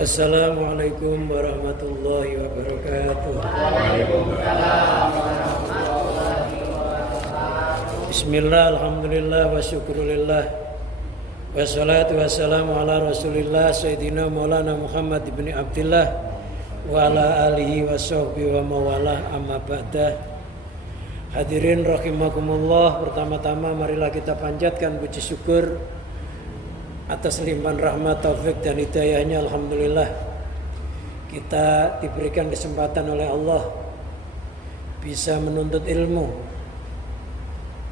Assalamualaikum warahmatullahi wabarakatuh. Bismillah, alhamdulillah, wa syukurillah, wassalatu wassalamu ala rasulillah Sayyidina Maulana Muhammad ibn Abdillah wa ala alihi wa sahbihi wa mawalah, amma ba'dah. Hadirin rahimakumullah, pertama-tama marilah kita panjatkan puji syukur atas limpahan rahmat, taufik dan hidayahnya. Alhamdulillah kita diberikan kesempatan oleh Allah bisa menuntut ilmu,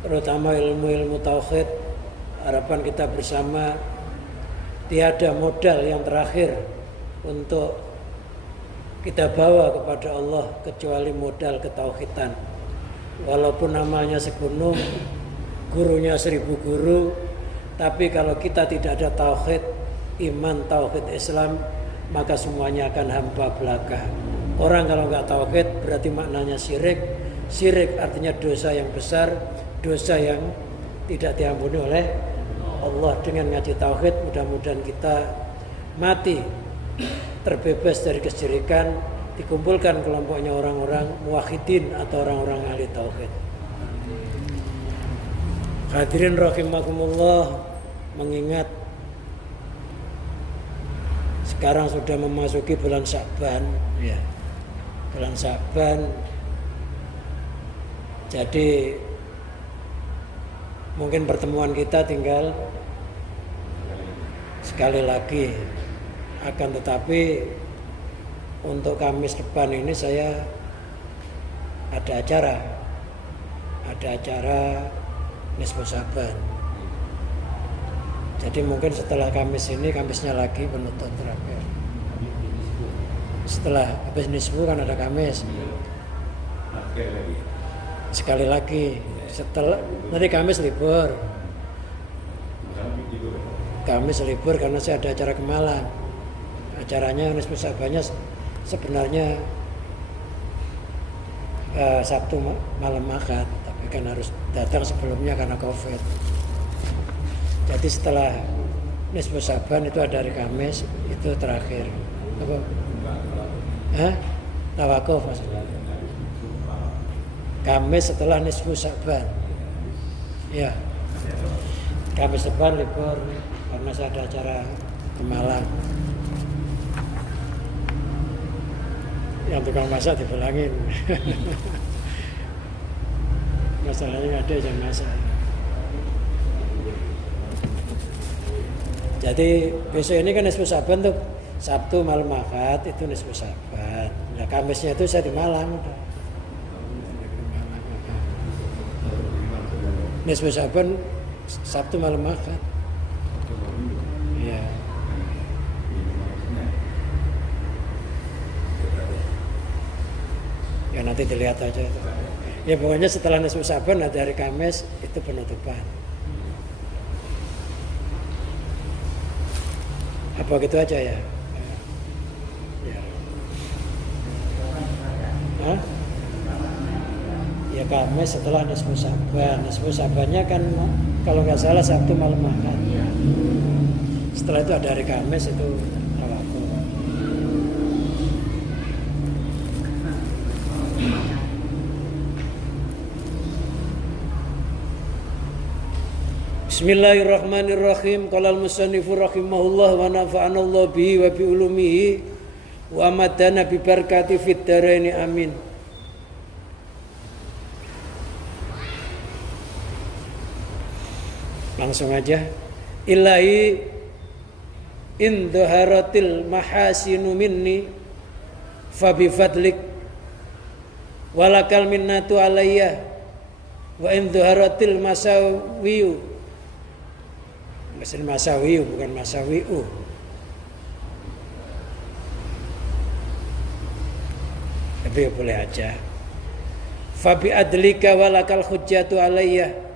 terutama ilmu-ilmu tauhid. Harapan kita bersama, tiada modal yang terakhir untuk kita bawa kepada Allah kecuali modal ketauhidan. Walaupun namanya segunung, gurunya 1000 guru, tapi kalau kita tidak ada tauhid, iman, tauhid Islam, maka semuanya akan hampa belaka. Orang kalau nggak tauhid berarti maknanya syirik. Syirik artinya dosa yang besar, dosa yang tidak diampuni oleh Allah. Dengan ngaji tauhid, mudah-mudahan kita mati terbebas dari kesyirikan, dikumpulkan kelompoknya orang-orang muwahhidin atau orang-orang ahli tauhid. Hadirin rahimakumullah, mengingat sekarang sudah memasuki bulan Sya'ban, ya. Bulan Sya'ban. Jadi mungkin pertemuan kita tinggal sekali lagi. Akan tetapi untuk Kamis depan ini saya ada acara Nisfu Sa'ban. Jadi mungkin setelah Kamis ini, Kamisnya lagi penutup terakhir. Setelah habis Nisfu kan ada Kamis. Sekali lagi. Setelah nanti Kamis libur. Kamis libur karena saya ada acara ke Malang. Acaranya Nisfu Sa'bannya sebenarnya Sabtu malam Ahad, tapi kan harus datang sebelumnya karena Covid. Jadi setelah Nisfu Sa'ban itu ada hari Kamis, itu terakhir. Apa? Tawakuf maksudnya. Kamis setelah Nisfu Sa'ban. Ya. Kamis depan libur karena saya ada acara ke Malang. Yang tukang masak dipulangin. Masalahnya ada yang masak. Jadi besok ini kan Nisfu Sa'ban tuh, Sabtu malam Ahad itu Nisfu Sa'ban. Nah Kamisnya itu saya di Malang. Nisfu Sa'ban Sabtu malam Ahad. Ya. Ya nanti dilihat aja itu. Ya pokoknya setelah Nisfu Sa'ban ada hari Kamis itu penutupan. Apa gitu aja ya? Ya. Hah? Ya Kamis setelah Nisfu Sa'ban. Nisfu Sa'bannya kan kalau nggak salah Sabtu malam Ahad. Setelah itu ada hari Kamis itu tawakuf. Bismillahirrahmanirrahim. Qala al-musannifu rahimahullah wa nafa'ana Allah bihi wa bi ulumihi wa amadana bi barakati fid dharain amin. Langsung aja. Ilahi in dhaharatil mahasinu minni fa bi fadlik walakal minnatu alayya wa in dhaharatil masawiyu, mesin masawiyu bukan masawiu. Tapi boleh aja. Fa bi adlika walakal hujjatu alayya.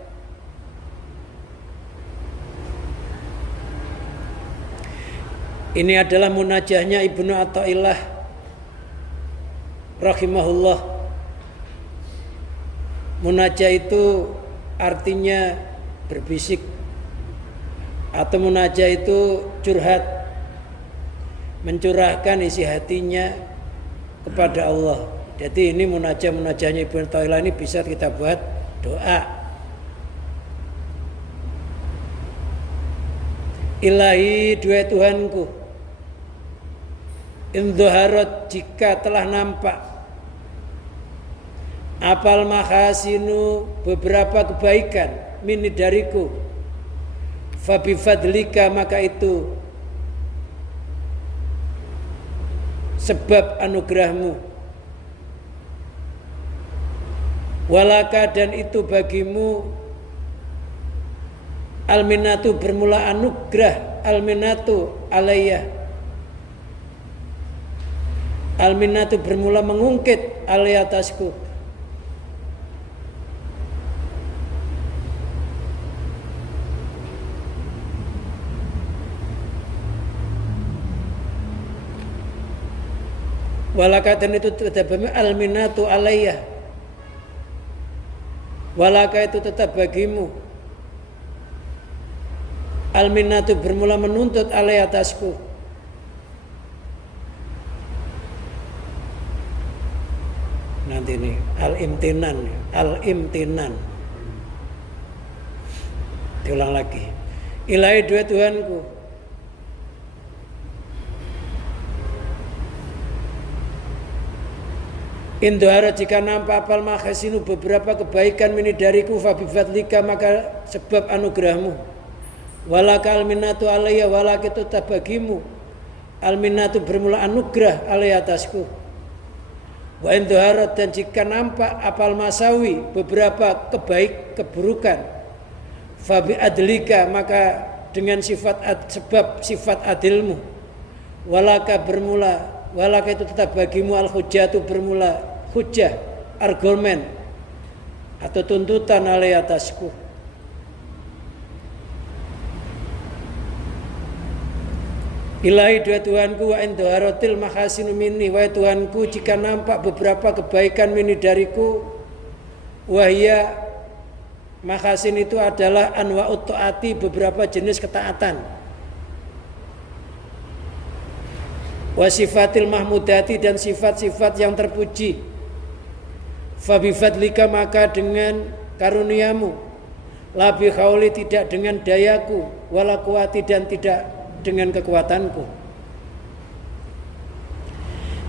Ini adalah munajahnya Ibnu Athaillah rahimahullah. Munajah itu artinya berbisik, atau munajah itu curhat. mencurahkan isi hatinya kepada Allah. Jadi ini munajah-munajahnya Ibnu Athaillah ini bisa kita buat doa. Ilahi, duhai Tuhanku, indhaharat, jika telah nampak, apal mahasinu, beberapa kebaikan, mini dariku, fabi fadlika, maka itu sebab anugerahmu, walaka, dan itu bagimu, alminatu, bermula anugerah, alminatu alayya, alminatu, bermula mengungkit, alayya, atasku, walaka, dan itu tetap bagimu, alminatu alayya, walaka, itu tetap bagimu, alminatu, bermula menuntut, alayya, atasku, nanti ini al-imtinan diulang lagi. Ilahi, duhai Tuhanku, indhara, jika nampak, apal mahasinu, beberapa kebaikan, mini dariku, fabi fadlika, maka sebab anugerahmu, walaka alminatu alayya, walaka, itu tetap bagimu, alminatu, bermula anugerah, alayya, atasku, wa indhara, dan jika nampak, apal masawi, beberapa keburukan, fabi adlika, maka dengan sebab sifat adilmu, walaka, walaka, itu tetap bagimu, al hujjatu, bermula hujjah, argumen atau tuntutan, alayya, atasku. Ilahi, duhai Tuhanku, wa indharatil mahasinu minni, wahai Tuhanku, jika nampak beberapa kebaikan minni dariku, wahya, mahasin itu adalah anwa'ut ta'ati, beberapa jenis ketaatan, wa sifatil mahmudati, dan sifat-sifat yang terpuji, fabi fadlika, maka dengan karuniamu, la bi khauli, tidak dengan dayaku, wala quwati, dan tidak dengan kekuatanku.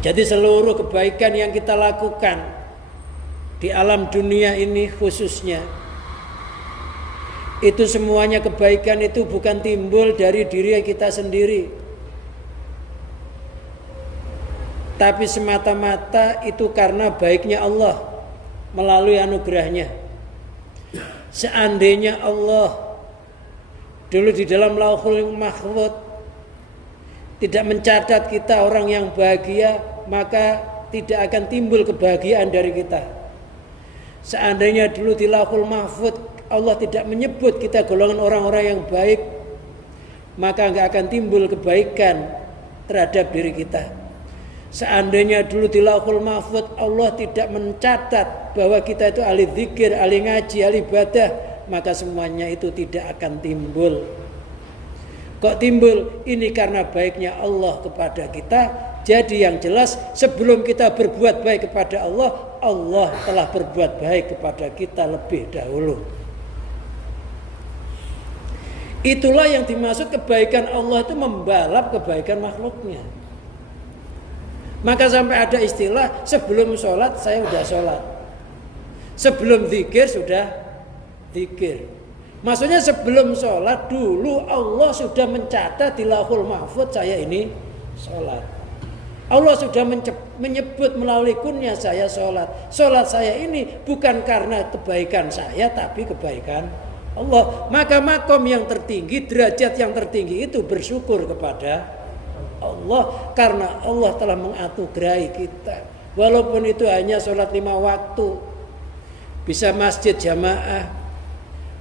Jadi seluruh kebaikan yang kita lakukan di alam dunia ini khususnya, itu semuanya kebaikan itu bukan timbul dari diri kita sendiri, tapi semata-mata itu karena baiknya Allah melalui anugerahnya. Seandainya Allah dulu di dalam Lauhul Mahfuz tidak mencatat kita orang yang bahagia, maka tidak akan timbul kebahagiaan dari kita. Seandainya dulu di Lauhul Mahfuz Allah tidak menyebut kita golongan orang-orang yang baik, maka enggak akan timbul kebaikan terhadap diri kita. Seandainya dulu di Lauhul Mahfuz Allah tidak mencatat bahwa kita itu ahli zikir, ahli ngaji, ahli ibadah, maka semuanya itu tidak akan timbul. Kok timbul? Ini karena baiknya Allah kepada kita. Jadi yang jelas, sebelum kita berbuat baik kepada Allah, Allah telah berbuat baik kepada kita lebih dahulu. Itulah yang dimaksud kebaikan Allah itu membalap kebaikan makhluknya. Maka sampai ada istilah, sebelum sholat saya sudah sholat, sebelum zikir sudah zikir. Maksudnya sebelum sholat dulu Allah sudah mencatat di Lauhul Mahfuz saya ini sholat. Allah sudah menyebut melalui kunnya saya sholat. Sholat saya ini bukan karena kebaikan saya, tapi kebaikan Allah. Maka makom yang tertinggi, derajat yang tertinggi itu bersyukur kepada Allah, karena Allah telah menganugerahi kita. Walaupun itu hanya sholat 5 waktu, bisa masjid jamaah,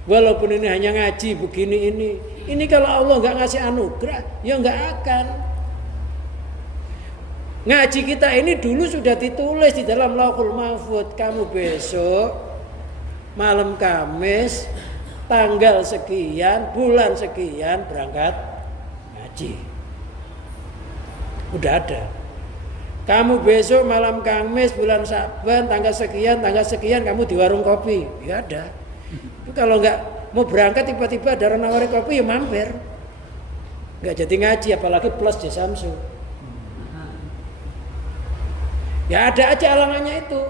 walaupun ini hanya ngaji begini ini kalau Allah nggak ngasih anugerah, ya nggak akan. Ngaji kita ini dulu sudah ditulis di dalam Lauhul Mahfuz. Kamu besok malam Kamis tanggal sekian bulan sekian berangkat ngaji. Udah ada. Kamu besok malam Kamis bulan Sya'ban tanggal sekian kamu di warung kopi. Ya ada. Itu kalau nggak mau berangkat tiba-tiba ada orang nawarin kopi ya mampir. Nggak jadi ngaji apalagi plus di Samsu. Ya ada aja alangannya itu.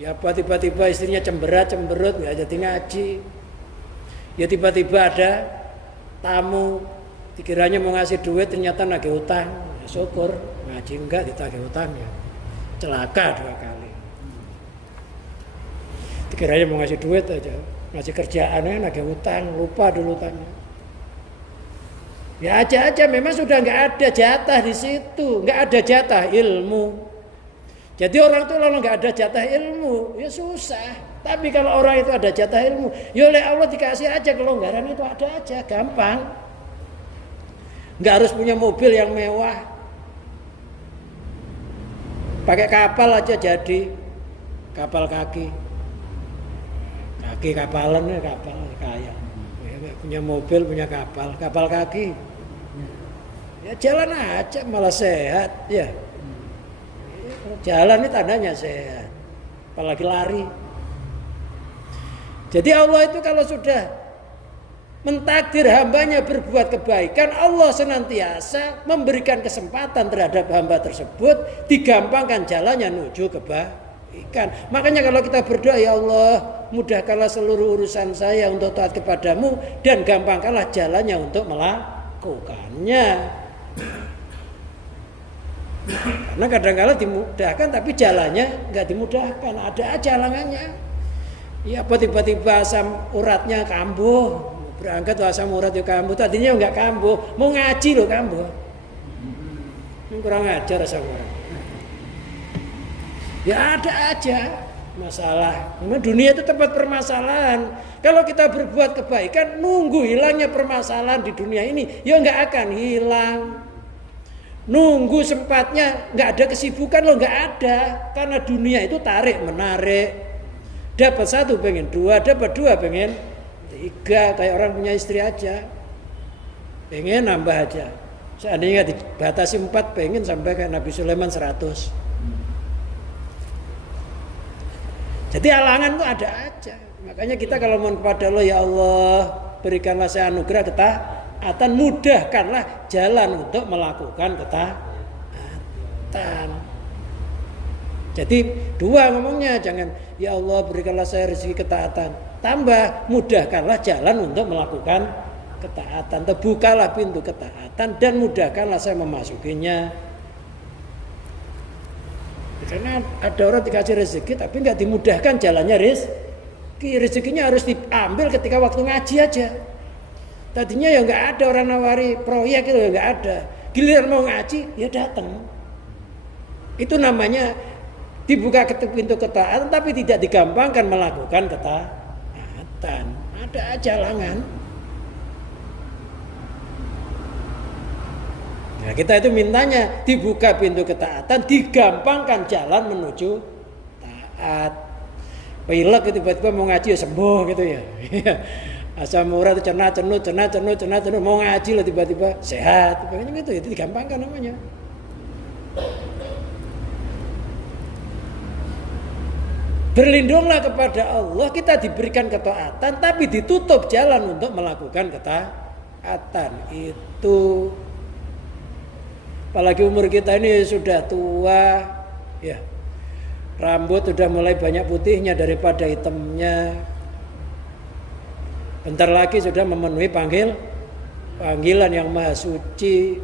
Ya apa tiba-tiba istrinya cemberut nggak jadi ngaji. Ya tiba-tiba ada tamu dikiranya mau ngasih duit ternyata nagih utang. Ya syukur ngaji enggak ditagih utangnya. Celaka 2 kali. Dikiranya mau ngasih duit aja, ngasih kerjaannya nagih utang, lupa dulu utangnya. Ya aja memang sudah nggak ada jatah di situ, nggak ada jatah ilmu. Jadi orang itu kalau nggak ada jatah ilmu, ya susah. Tapi kalau orang itu ada jatah ilmu, ya oleh Allah dikasih aja kelonggaran itu ada aja, gampang. Nggak harus punya mobil yang mewah. Pakai kapal aja jadi, kapal kaki kapalan ya kapal kaya. Ya, punya mobil, punya kapal kaki. Ya jalan aja malah sehat ya. Jalan ini tandanya sehat, apalagi lari. Jadi Allah itu kalau sudah mentakdir hambanya berbuat kebaikan, Allah senantiasa memberikan kesempatan terhadap hamba tersebut, digampangkan jalannya menuju kebaikan. Makanya kalau kita berdoa, ya Allah, mudahkanlah seluruh urusan saya untuk taat kepadamu dan gampangkanlah jalannya untuk melakukannya. Karena kadang-kadang dimudahkan tapi jalannya nggak dimudahkan, ada aja halangannya. Ya apa tiba-tiba asam uratnya kambuh, berangkat asam urat ya kambuh, tadinya nggak kambuh, mau ngaji loh kambuh. Kurang ajar asam urat. Ya ada aja masalah. Memang dunia itu tempat permasalahan. Kalau kita berbuat kebaikan, nunggu hilangnya permasalahan di dunia ini, ya nggak akan hilang. Nunggu sempatnya, nggak ada kesibukan loh, nggak ada. Karena dunia itu tarik menarik. Dapat 1 pengen 2, dapat 2 pengen 3. Kayak orang punya istri aja, pengen nambah aja. Seandainya dibatasi 4, pengen sampai kayak Nabi Sulaiman 100. Jadi halangan tuh ada aja. Makanya kita kalau mohon kepada Allah, ya Allah berikanlah saya anugerah ketaatan, mudahkanlah jalan untuk melakukan ketaatan. Jadi 2 ngomongnya, jangan ya Allah berikanlah saya rezeki ketaatan, tambah mudahkanlah jalan untuk melakukan ketaatan. Terbukalah pintu ketaatan dan mudahkanlah saya memasukinya. Karena ada orang dikasih rezeki tapi nggak dimudahkan jalannya rezekinya harus diambil ketika waktu ngaji aja. Tadinya ya nggak ada orang nawari proyek itu, nggak ada. Giliran mau ngaji ya datang. Itu namanya dibuka pintu ketaatan tapi tidak digampangkan melakukan ketaatan. Ada aja halangan. Nah, kita itu mintanya dibuka pintu ketaatan, digampangkan jalan menuju taat. Pilek tiba-tiba mau ngaji ya sembuh gitu ya. Asam urat cenut mau ngaji lah tiba-tiba sehat. Pokoknya gitu, itu digampangkan namanya. Berlindunglah kepada Allah, kita diberikan ketaatan tapi ditutup jalan untuk melakukan ketaatan. Itu apalagi umur kita ini sudah tua ya, rambut sudah mulai banyak putihnya daripada hitamnya. Bentar lagi sudah memenuhi panggilan yang maha suci.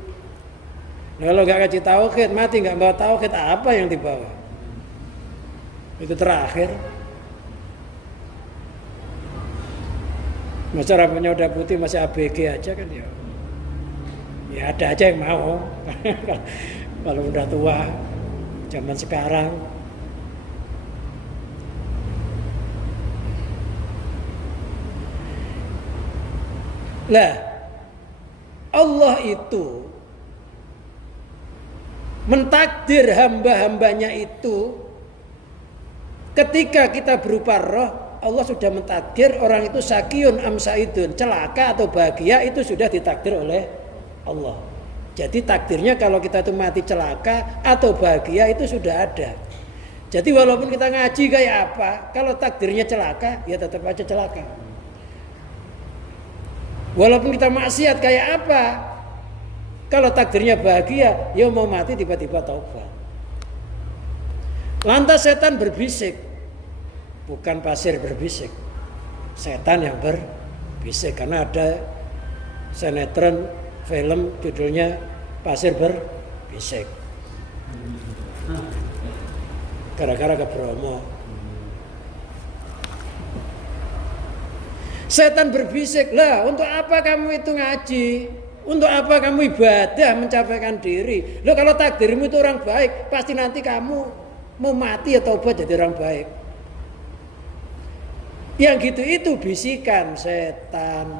Nah, kalau nggak kasih tauhid, mati nggak bawa tauhid, apa yang dibawa? Itu terakhir. Masa rambutnya udah putih masih ABG aja kan ya. Ya ada aja yang mau. Kalau udah tua zaman sekarang. Lah Allah itu mentakdir hamba-hambanya itu ketika kita berupa roh, Allah sudah mentakdir orang itu sakiyun am saidun, celaka atau bahagia itu sudah ditakdir oleh Allah. Jadi takdirnya kalau kita itu mati celaka atau bahagia itu sudah ada. Jadi walaupun kita ngaji kayak apa, kalau takdirnya celaka ya tetap aja celaka. Walaupun kita maksiat kayak apa, kalau takdirnya bahagia, ya mau mati tiba-tiba taubat. Lantas setan berbisik, bukan pasir berbisik, setan yang berbisik. Karena ada sinetron film judulnya Pasir Berbisik, gara-gara ke Bromo. Setan berbisik, lah untuk apa kamu itu ngaji? Untuk apa kamu ibadah mencapaikan diri? Loh kalau takdirmu itu orang baik, pasti nanti kamu mau mati atau taubat jadi orang baik. Yang gitu itu bisikan setan.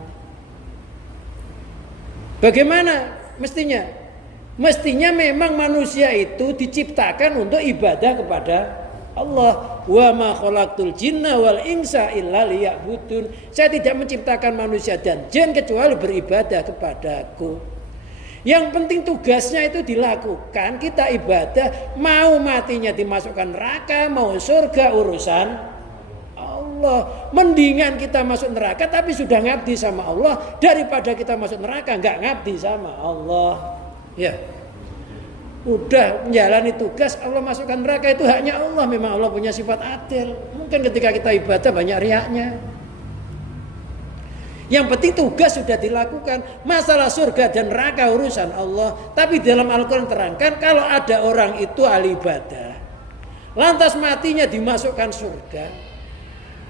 Bagaimana mestinya? Mestinya memang manusia itu diciptakan untuk ibadah kepada Allah. Wa ma khalaqtul jinna wal insa illa liya'budun. Saya tidak menciptakan manusia dan jin kecuali beribadah kepadaku. Yang penting tugasnya itu dilakukan, kita ibadah, mau matinya dimasukkan neraka, mau surga urusan Allah. Mendingan kita masuk neraka tapi sudah ngabdi sama Allah daripada kita masuk neraka nggak ngabdi sama Allah. Ya. Udah menjalani tugas, Allah masukkan neraka itu haknya Allah. Memang Allah punya sifat adil. Mungkin ketika kita ibadah banyak riaknya. Yang penting tugas sudah dilakukan. Masalah surga dan neraka urusan Allah. Tapi dalam Al-Quran terangkan kalau ada orang itu ahli ibadah, lantas matinya dimasukkan surga,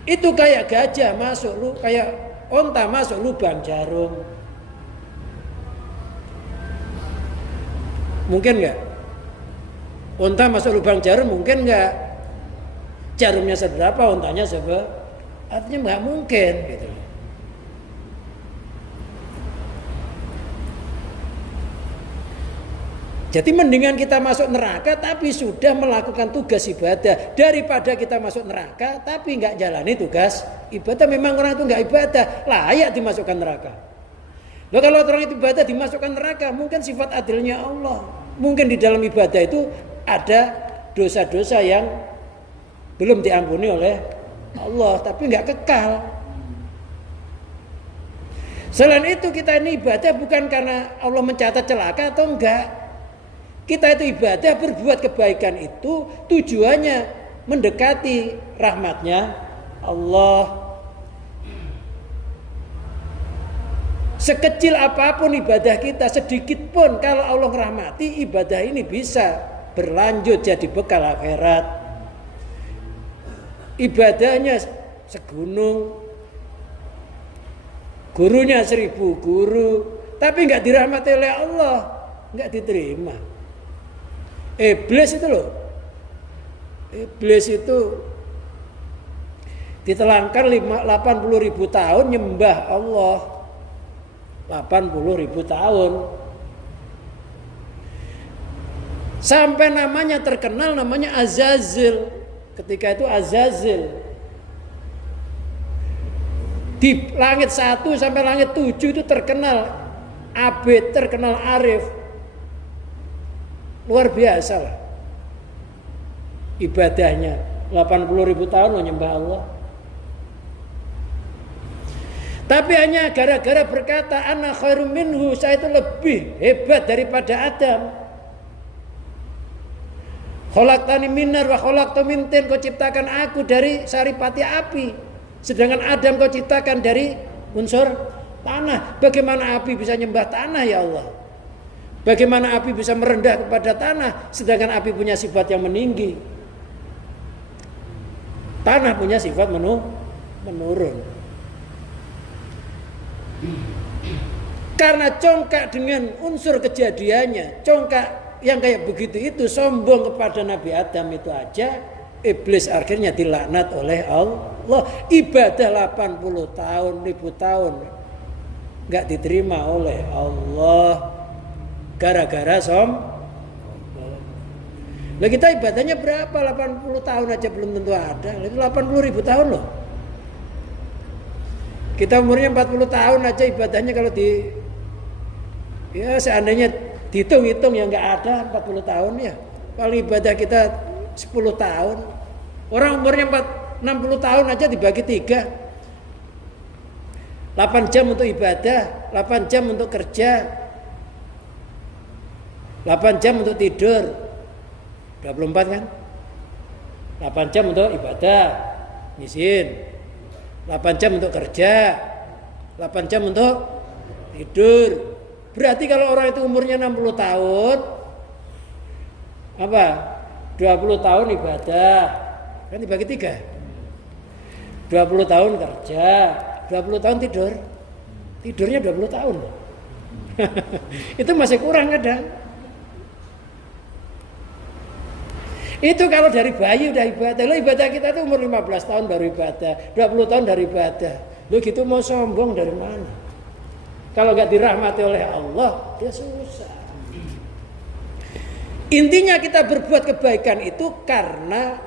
itu kayak gajah masuk, kayak onta masuk lubang jarum. Mungkin nggak? Onta masuk lubang jarum mungkin nggak? Jarumnya seberapa, ontanya seberapa? Artinya nggak mungkin gitu. Jadi mendingan kita masuk neraka tapi sudah melakukan tugas ibadah daripada kita masuk neraka tapi nggak jalani tugas ibadah. Memang orang itu nggak ibadah, layak dimasukkan neraka. Loh kalau orang itu ibadah dimasukkan neraka, mungkin sifat adilnya Allah. Mungkin di dalam ibadah itu ada dosa-dosa yang belum diampuni oleh Allah, tapi nggak kekal. Selain itu kita ini ibadah bukan karena Allah mencatat celaka atau enggak. Kita itu ibadah berbuat kebaikan itu tujuannya mendekati rahmatnya Allah. Sekecil apapun ibadah kita, sedikit pun kalau Allah merahmati, ibadah ini bisa berlanjut jadi bekal akhirat. Ibadahnya segunung, gurunya 1000 guru, tapi nggak dirahmati oleh Allah, nggak diterima. Iblis itu loh, iblis itu ditelangkan 80.000 tahun nyembah Allah, 80.000 tahun, sampai namanya terkenal, namanya Azazil. Ketika itu Azazil di langit 1 sampai langit 7 itu terkenal abid, terkenal arif. Luar biasa lah ibadahnya, 80.000 tahun menyembah Allah. Tapi hanya gara-gara berkata ana khairum minhu, saya itu lebih hebat daripada Adam. Khalaqtani min nar wa khalaqtu min tin, kau ciptakan aku dari saripati api, sedangkan Adam kau ciptakan dari unsur tanah. Bagaimana api bisa nyembah tanah ya Allah? Bagaimana api bisa merendah kepada tanah, sedangkan api punya sifat yang meninggi. Tanah punya sifat menurun. Karena congkak dengan unsur kejadiannya, congkak yang kayak begitu itu sombong kepada Nabi Adam itu aja, iblis akhirnya dilaknat oleh Allah. Ibadah 80 tahun, 1000 tahun nggak diterima oleh Allah. Gara-gara Lah kita ibadahnya berapa? 80 tahun aja belum tentu ada. Itu 80.000 tahun loh. Kita umurnya 40 tahun aja ibadahnya kalau ya seandainya Dihitung-hitung ya nggak ada 40 tahun ya. Kalau ibadah kita 10 tahun. Orang umurnya 60 tahun aja dibagi 3. 8 jam untuk ibadah, 8 jam untuk kerja, 8 jam untuk tidur. 24 kan? 8 jam untuk ibadah, ngisin. 8 jam untuk kerja, 8 jam untuk tidur. Berarti kalau orang itu umurnya 60 tahun, apa? 20 tahun ibadah, kan dibagi 3. 20 tahun kerja, 20 tahun tidur. Tidurnya 20 tahun. Itu masih kurang kadang. Itu kalau dari bayi udah ibadah. Lo ibadah kita tuh umur 15 tahun baru ibadah, 20 tahun dari ibadah. Lo gitu mau sombong dari mana? Kalau nggak dirahmati oleh Allah, dia susah. Intinya kita berbuat kebaikan itu karena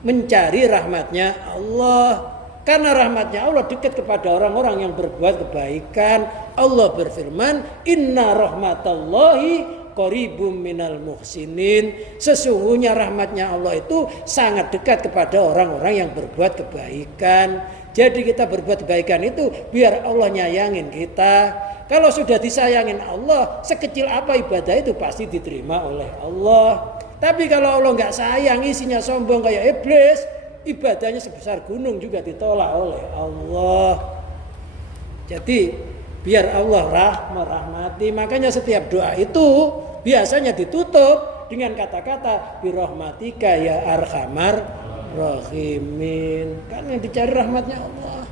mencari rahmatnya Allah. Karena rahmatnya Allah dekat kepada orang-orang yang berbuat kebaikan. Allah berfirman, Inna rahmatallahi qaribum minal muhsinin. Sesungguhnya rahmatnya Allah itu sangat dekat kepada orang-orang yang berbuat kebaikan. Jadi kita berbuat kebaikan itu biar Allah nyayangin kita. Kalau sudah disayangin Allah, sekecil apa ibadah itu pasti diterima oleh Allah. Tapi kalau Allah nggak sayang, isinya sombong kayak iblis, ibadahnya sebesar gunung juga ditolak oleh Allah. Jadi biar Allah merahmati. Makanya setiap doa itu biasanya ditutup dengan kata-kata birahmatika ya arhamar rahimin. Kan yang dicari rahmatnya Allah.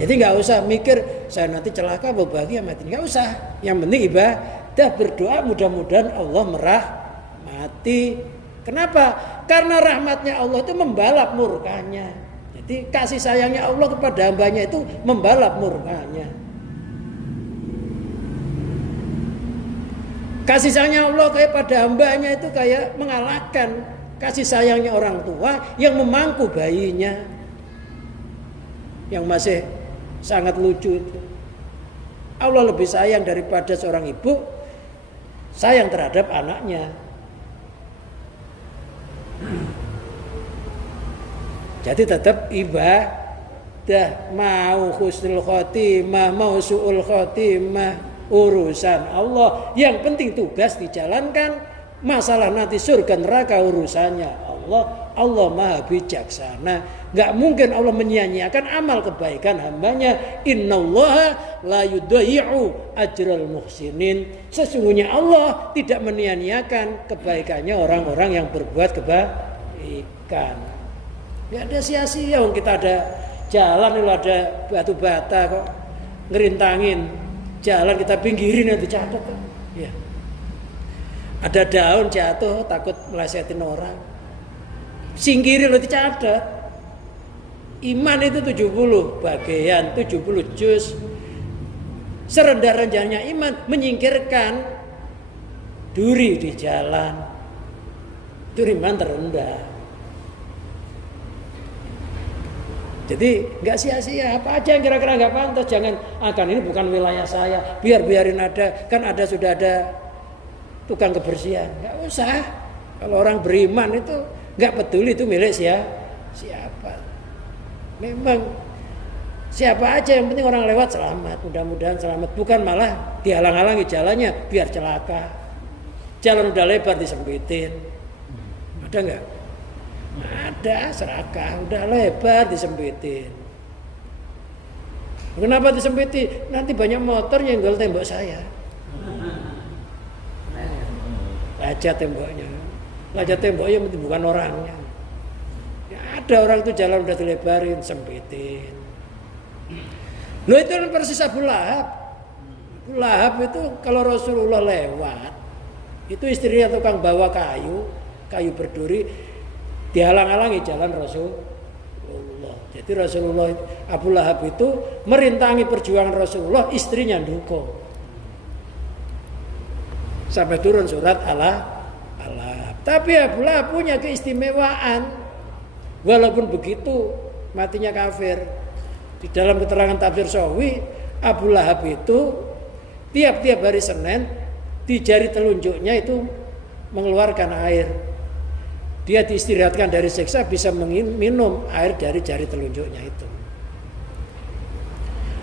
Jadi nggak usah mikir saya nanti celaka atau bahagia mati, nggak usah. Yang penting ibadah berdoa mudah-mudahan Allah merahmati. Kenapa? Karena rahmatnya Allah itu membalap murkanya. Jadi kasih sayangnya Allah kepada hambanya itu membalap murkanya. Kasih sayangnya Allah kayak pada hambanya itu kayak mengalahkan kasih sayangnya orang tua yang memangku bayinya. Yang masih sangat lucu itu. Allah lebih sayang daripada seorang ibu sayang terhadap anaknya. Jadi tetap ibadah, mau husnul khotimah, mau su'ul khotimah, urusan Allah. Yang penting tugas dijalankan, masalah nanti surga neraka urusannya Allah. Allah maha bijaksana. Gak mungkin Allah menyia-nyiakan amal kebaikan hambanya. Innallaha la yudayyi'u ajral muhsinin. Sesungguhnya Allah tidak menyia-nyiakan kebaikannya orang-orang yang berbuat kebaikan. Gak ada sia-sia. Kita ada jalan, ada batu bata kok ngerintangin jalan, kita pinggirin nanti catat. Ya. Ada daun jatuh takut melesetin orang, singkirin nanti catat. Iman itu 70 bagian, 70 juz. Serendah-rendahnya iman menyingkirkan duri di jalan. Itu iman terendah. Jadi nggak sia-sia, apa aja yang kira-kira nggak pantas, jangan akan ini bukan wilayah saya, biarin ada, kan sudah ada tukang kebersihan, nggak usah. Kalau orang beriman itu nggak peduli itu milik siapa. Memang siapa aja yang penting orang lewat selamat, mudah-mudahan selamat, bukan malah dihalang-halangi jalannya biar celaka. Jalan udah lebar disempitin, ada nggak? Ada, serakah, udah lebar disempitin. Kenapa disempitin? Nanti banyak motor nyenggol tembok saya. Lajat temboknya bukan orangnya. Ya, ada orang itu jalan udah dilebarin, sempitin. Loh itu persis Abu Lahab. Abu Lahab itu kalau Rasulullah lewat, itu istrinya tukang bawa kayu berduri, dihalang-halangi jalan Rasulullah. Jadi Rasulullah, Abu Lahab itu merintangi perjuangan Rasulullah, istrinya dukung. Sampai turun surat Al-Lahab. Tapi Abu Lahab punya keistimewaan. Walaupun begitu matinya kafir. Di dalam keterangan tafsir Sawi, Abu Lahab itu Tiap-tiap hari Senin di jari telunjuknya itu mengeluarkan air. Dia diistirahatkan dari siksa bisa minum air dari jari telunjuknya itu.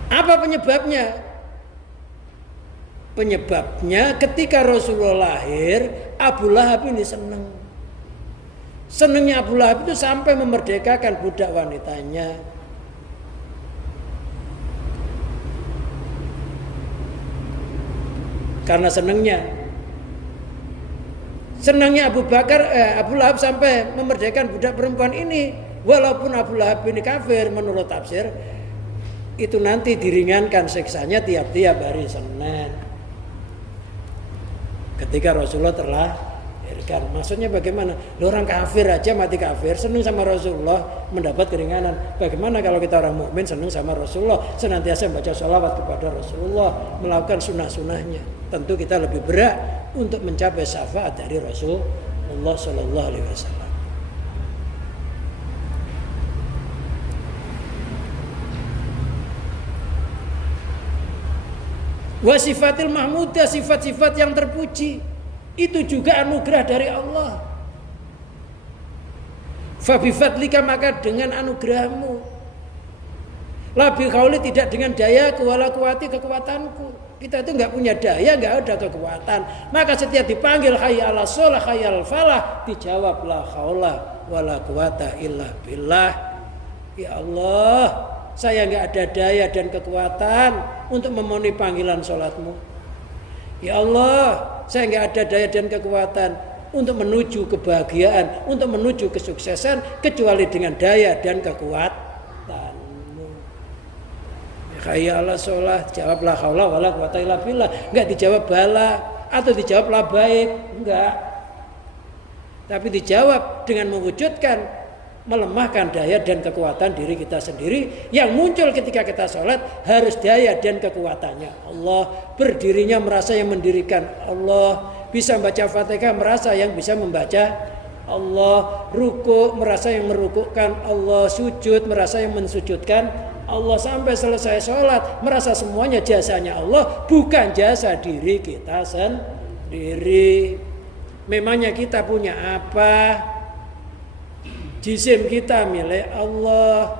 Apa penyebabnya? Penyebabnya ketika Rasulullah lahir, Abu Lahab ini senang. Senangnya Abu Lahab itu sampai memerdekakan budak wanitanya. Karena senangnya Abu Lahab sampai memerdekakan budak perempuan ini. Walaupun Abu Lahab ini kafir menurut tafsir, itu nanti diringankan siksanya tiap-tiap hari Senin. Ketika Rasulullah terlahirkan. Maksudnya bagaimana? Orang kafir aja mati kafir senang sama Rasulullah mendapat keringanan. Bagaimana kalau kita orang mukmin senang sama Rasulullah, senantiasa baca sholawat kepada Rasulullah, melakukan sunnah-sunnahnya. Tentu kita lebih berat untuk mencapai syafaat dari Rasulullah Sallallahu Alaihi Wasallam. Wasifatil mahmudah, sifat-sifat yang terpuji, itu juga anugerah dari Allah. Fabifadlika, maka dengan anugerahmu. Labi kauli, tidak dengan daya wala kuwati, kekuatanku. Kita itu nggak punya daya, nggak ada kekuatan. Maka setiap dipanggil hayya ala sholah, hayya al falah, dijawab la haula wala quwata illa billah. Ya Allah, saya nggak ada daya dan kekuatan untuk memenuhi panggilan sholatmu. Ya Allah, saya nggak ada daya dan kekuatan untuk menuju kebahagiaan, untuk menuju kesuksesan, kecuali dengan daya dan kekuatanmu. Hayya ala sholah, jawab la haula wala quwata illa billah. Enggak dijawab bala atau dijawab la baik, enggak. Tapi dijawab dengan mewujudkan melemahkan daya dan kekuatan diri kita sendiri. Yang muncul ketika kita sholat harus daya dan kekuatannya Allah. Berdirinya merasa yang mendirikan Allah. Bisa membaca Fatihah merasa yang bisa membaca Allah. Ruku merasa yang merukukkan Allah. Sujud merasa yang mensujudkan Allah. Sampai selesai sholat merasa semuanya jasanya Allah, bukan jasa diri kita sendiri. Memangnya kita punya apa? Jisim kita milik Allah,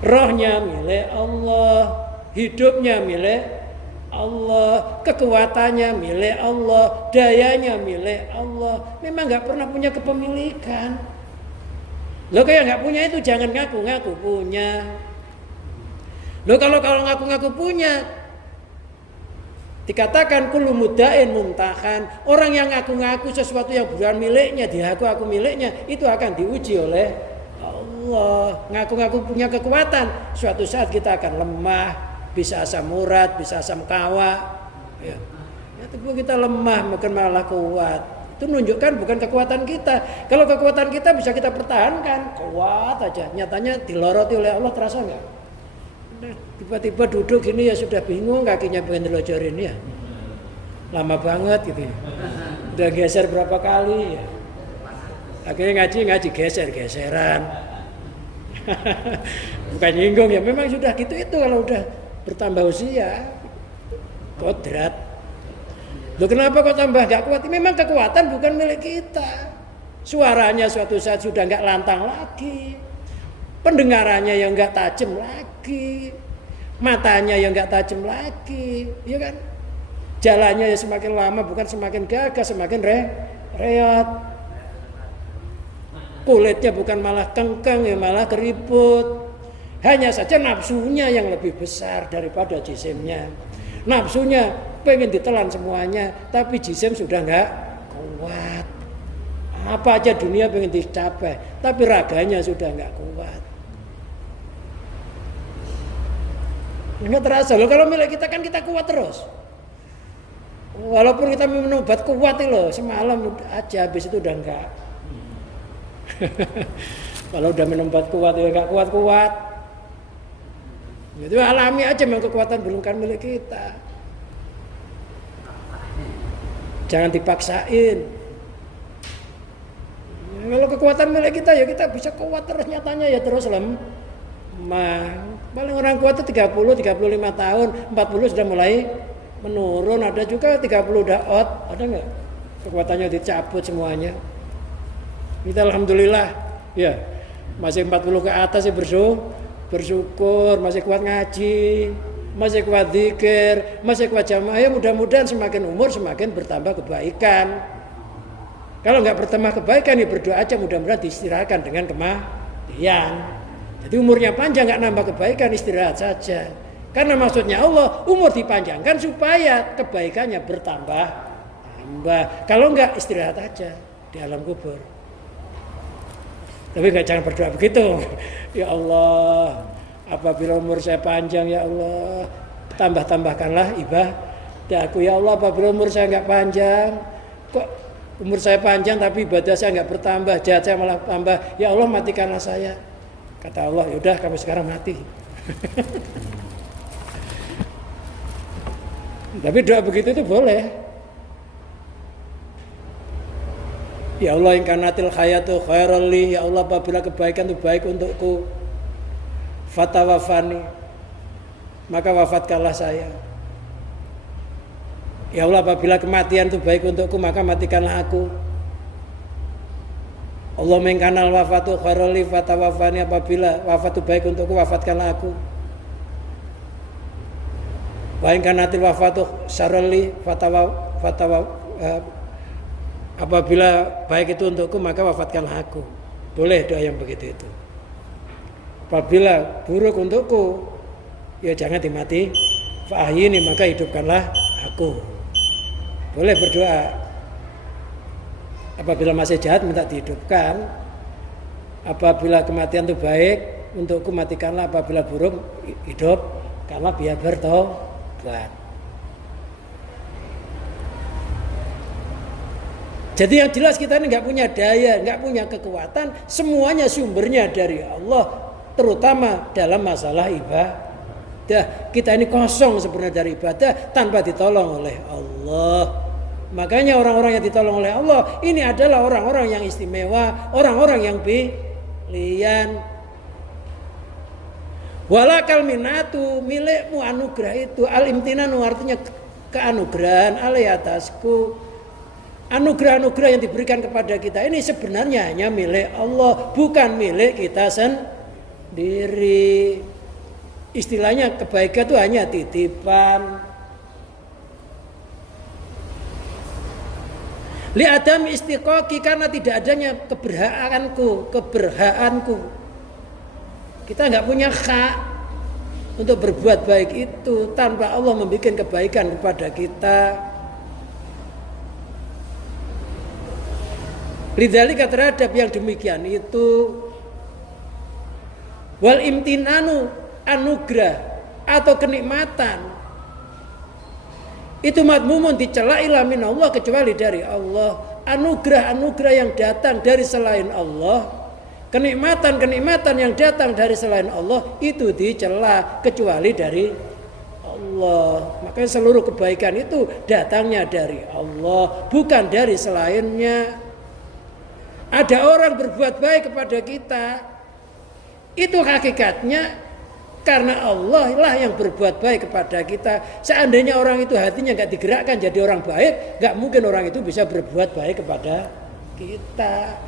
rohnya milik Allah, hidupnya milik Allah, kekuatannya milik Allah, dayanya milik Allah. Memang nggak pernah punya kepemilikan. Lo kayak nggak punya itu jangan ngaku-ngaku punya. Lo kalau ngaku-ngaku punya, dikatakan kullu mudda'in mumtahan. Orang yang ngaku-ngaku sesuatu yang bukan miliknya, aku miliknya, itu akan diuji oleh Allah. Ngaku-ngaku punya kekuatan, suatu saat kita akan lemah, bisa asam urat, bisa asam kawa. Ya, tapi kita lemah, makin malah kuat. Itu menunjukkan bukan kekuatan kita. Kalau kekuatan kita bisa kita pertahankan, kuat aja. Nyatanya diloroti oleh Allah, terasa nggak? Tiba-tiba duduk gini ya sudah bingung, kakinya pengen dilojorin ya. Lama banget gitu ya. Udah geser berapa kali ya. Akhirnya ngaji geser-geseran. Bukan nyinggung ya, memang sudah gitu itu kalau udah bertambah usia. Kodrat. Loh kenapa kok tambah gak kuat? Memang kekuatan bukan milik kita. Suaranya suatu saat sudah gak lantang lagi. Pendengarannya yang gak tajam lagi, matanya yang gak tajam lagi, ya kan? Jalannya ya semakin lama bukan semakin gagah, semakin reot. Kulitnya bukan malah kengkeng, ya malah keriput. Hanya saja nafsunya yang lebih besar daripada jisimnya. Nafsunya pengen ditelan semuanya, tapi jisim sudah gak kuat. Apa aja dunia pengen dicapai, tapi raganya sudah gak kuat. Enggak terasa loh, kalau milik kita kan kita kuat terus. Walaupun kita minum obat kuat loh, semalam aja habis itu udah enggak. Kalau udah minum obat kuat ya enggak kuat-kuat. Itu alami aja, memang kekuatan bukan milik kita. Jangan dipaksain. Kalau kekuatan milik kita ya kita bisa kuat terus, nyatanya ya terus Paling orang kuat itu 30, 35 tahun, 40 sudah mulai menurun. Ada juga 30 udah out, ada nggak? Kekuatannya dicabut semuanya. Kita alhamdulillah ya masih 40 ke atas ya bersyukur, masih kuat ngaji, masih kuat zikir, masih kuat jamaah. Ya mudah-mudahan semakin umur semakin bertambah kebaikan. Kalau nggak bertambah kebaikan ya berdoa aja mudah-mudahan diistirahatkan dengan kematian. Jadi umurnya panjang nggak nambah kebaikan, istirahat saja. Karena maksudnya Allah umur dipanjangkan supaya kebaikannya bertambah. Kalau nggak istirahat aja di alam kubur. Tapi nggak jangan berdoa begitu. Ya Allah, apabila umur saya panjang ya Allah, tambahkanlah ibadahku. Ya Allah, apabila umur saya nggak panjang, kok umur saya panjang tapi ibadah saya nggak bertambah, jahat saya malah tambah. Ya Allah, matikanlah saya. Kata Allah, yaudah kamu sekarang mati. Tapi doa begitu itu boleh. Ya Allah, in kanatil khayatu khairal li, ya Allah apabila kebaikan itu baik untukku, fatawafani, maka wafatkanlah saya. Ya Allah apabila kematian itu baik untukku, maka matikanlah aku. Allah mengkanal wafatu khairal li fatawafani, apabila wafat itu baik untukku, wafatkanlah aku. Wa in kanatil wafatu syarral li apabila baik itu untukku maka wafatkanlah aku. Boleh doa yang begitu itu. Apabila buruk untukku ya jangan dimati. Fa'ahyini, maka hidupkanlah aku. Boleh berdoa. Apabila masih jahat minta dihidupkan. Apabila kematian itu baik untukku matikanlah. Apabila buruk hidup karena biar bertobat. Jadi yang jelas kita ini nggak punya daya, nggak punya kekuatan, semuanya sumbernya dari Allah, terutama dalam masalah ibadah. Kita ini kosong sebenarnya dari ibadah tanpa ditolong oleh Allah. Makanya orang-orang yang ditolong oleh Allah ini adalah orang-orang yang istimewa, orang-orang yang pilihan. Walakal minatu, milikmu anugerah itu, al-imtinanu artinya keanugerahan, alai atasku. Anugerah-anugerah yang diberikan kepada kita ini sebenarnya hanya milik Allah, bukan milik kita sendiri. Istilahnya kebaikan itu hanya titipan. Li adam istiqoqi, karena tidak adanya keberhakanku. Kita nggak punya hak untuk berbuat baik itu tanpa Allah membuat kebaikan kepada kita. Lidzalika terhadap yang demikian itu wal imtinanu, anugerah atau kenikmatan itu madmumun dicela ila min Allah, kecuali dari Allah. Anugerah-anugerah yang datang dari selain Allah, kenikmatan-kenikmatan yang datang dari selain Allah itu dicela kecuali dari Allah. Makanya seluruh kebaikan itu datangnya dari Allah, bukan dari selainnya. Ada orang berbuat baik kepada kita, itu hakikatnya karena Allah lah yang berbuat baik kepada kita. Seandainya orang itu hatinya nggak digerakkan jadi orang baik, nggak mungkin orang itu bisa berbuat baik kepada kita.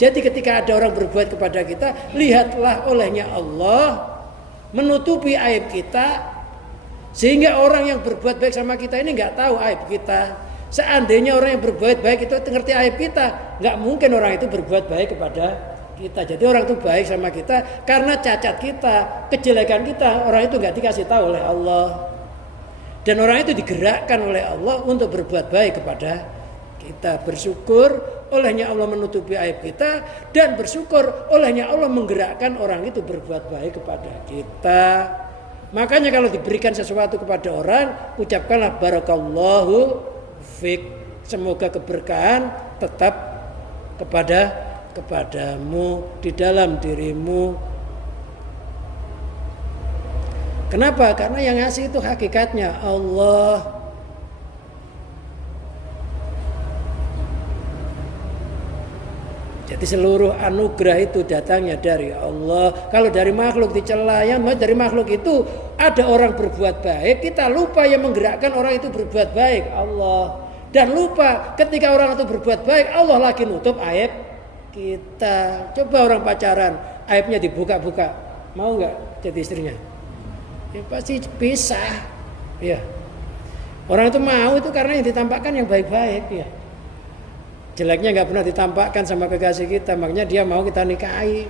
Jadi ketika ada orang berbuat kepada kita, lihatlah olehnya Allah menutupi aib kita, sehingga orang yang berbuat baik sama kita ini nggak tahu aib kita. Seandainya orang yang berbuat baik itu ngerti aib kita, nggak mungkin orang itu berbuat baik kepada kita. Jadi orang itu baik sama kita karena cacat kita, kejelekan kita, orang itu nggak dikasih tahu oleh Allah. Dan orang itu digerakkan oleh Allah untuk berbuat baik kepada kita. Bersyukur olehnya Allah menutupi aib kita, dan bersyukur olehnya Allah menggerakkan orang itu berbuat baik kepada kita. Makanya kalau diberikan sesuatu kepada orang, ucapkanlah barakallahu fik, semoga keberkahan tetap kepadamu, di dalam dirimu. Kenapa? Karena yang ngasih itu hakikatnya Allah. Jadi Jadi seluruh anugerah itu datangnya dari Allah. Kalau dari makhluk dicela, yang dari makhluk itu ada orang berbuat baik, kita lupa yang menggerakkan orang itu berbuat baik, Allah. Dan lupa ketika orang itu berbuat baik, Allah lagi nutup aib kita. Coba orang pacaran, aibnya dibuka-buka, mau nggak jadi istrinya? Ya, pasti pisah. Ya. Orang itu mau itu karena yang ditampakkan yang baik-baik, ya. Jeleknya nggak pernah ditampakkan sama kekasih kita, makanya dia mau kita nikahi.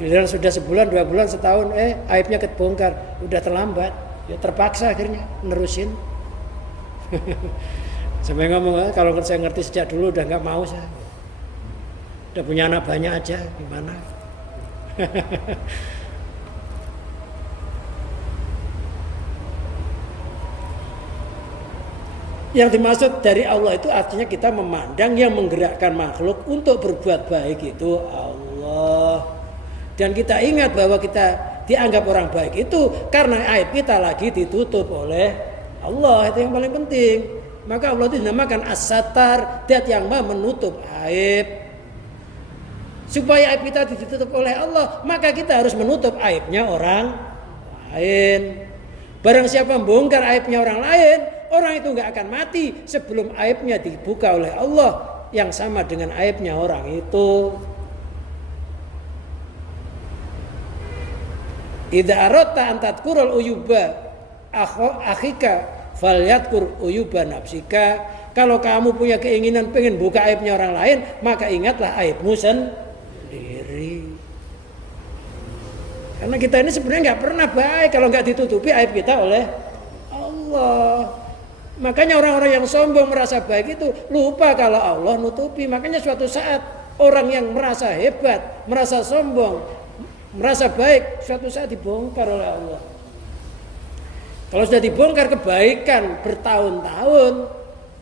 Giliran sudah sebulan, 2 bulan, setahun, aibnya kebongkar, udah terlambat, ya terpaksa akhirnya nerusin. Sampai ngomong, kalau saya ngerti sejak dulu udah nggak mau saya, udah punya anak banyak aja, gimana? Yang dimaksud dari Allah itu artinya kita memandang yang menggerakkan makhluk untuk berbuat baik itu Allah. Dan kita ingat bahwa kita dianggap orang baik itu karena aib kita lagi ditutup oleh Allah. Itu yang paling penting. Maka Allah itu dinamakan As-Sattar, Zat yang Maha menutup aib. Supaya aib kita ditutup oleh Allah, maka kita harus menutup aibnya orang lain. Barang siapa membongkar aibnya orang lain, orang itu nggak akan mati sebelum aibnya dibuka oleh Allah yang sama dengan aibnya orang itu. Idza aradta an tadhkurul uyuba akhika falyadhkur uyuba nafsika. Kalau kamu punya keinginan pengen buka aibnya orang lain, maka ingatlah aibmu sendiri. Karena kita ini sebenarnya nggak pernah baik kalau nggak ditutupi aib kita oleh Allah. Makanya orang-orang yang sombong merasa baik itu lupa kalau Allah nutupi. Makanya suatu saat orang yang merasa hebat, merasa sombong, merasa baik, suatu saat dibongkar oleh Allah. Kalau sudah dibongkar kebaikan bertahun-tahun,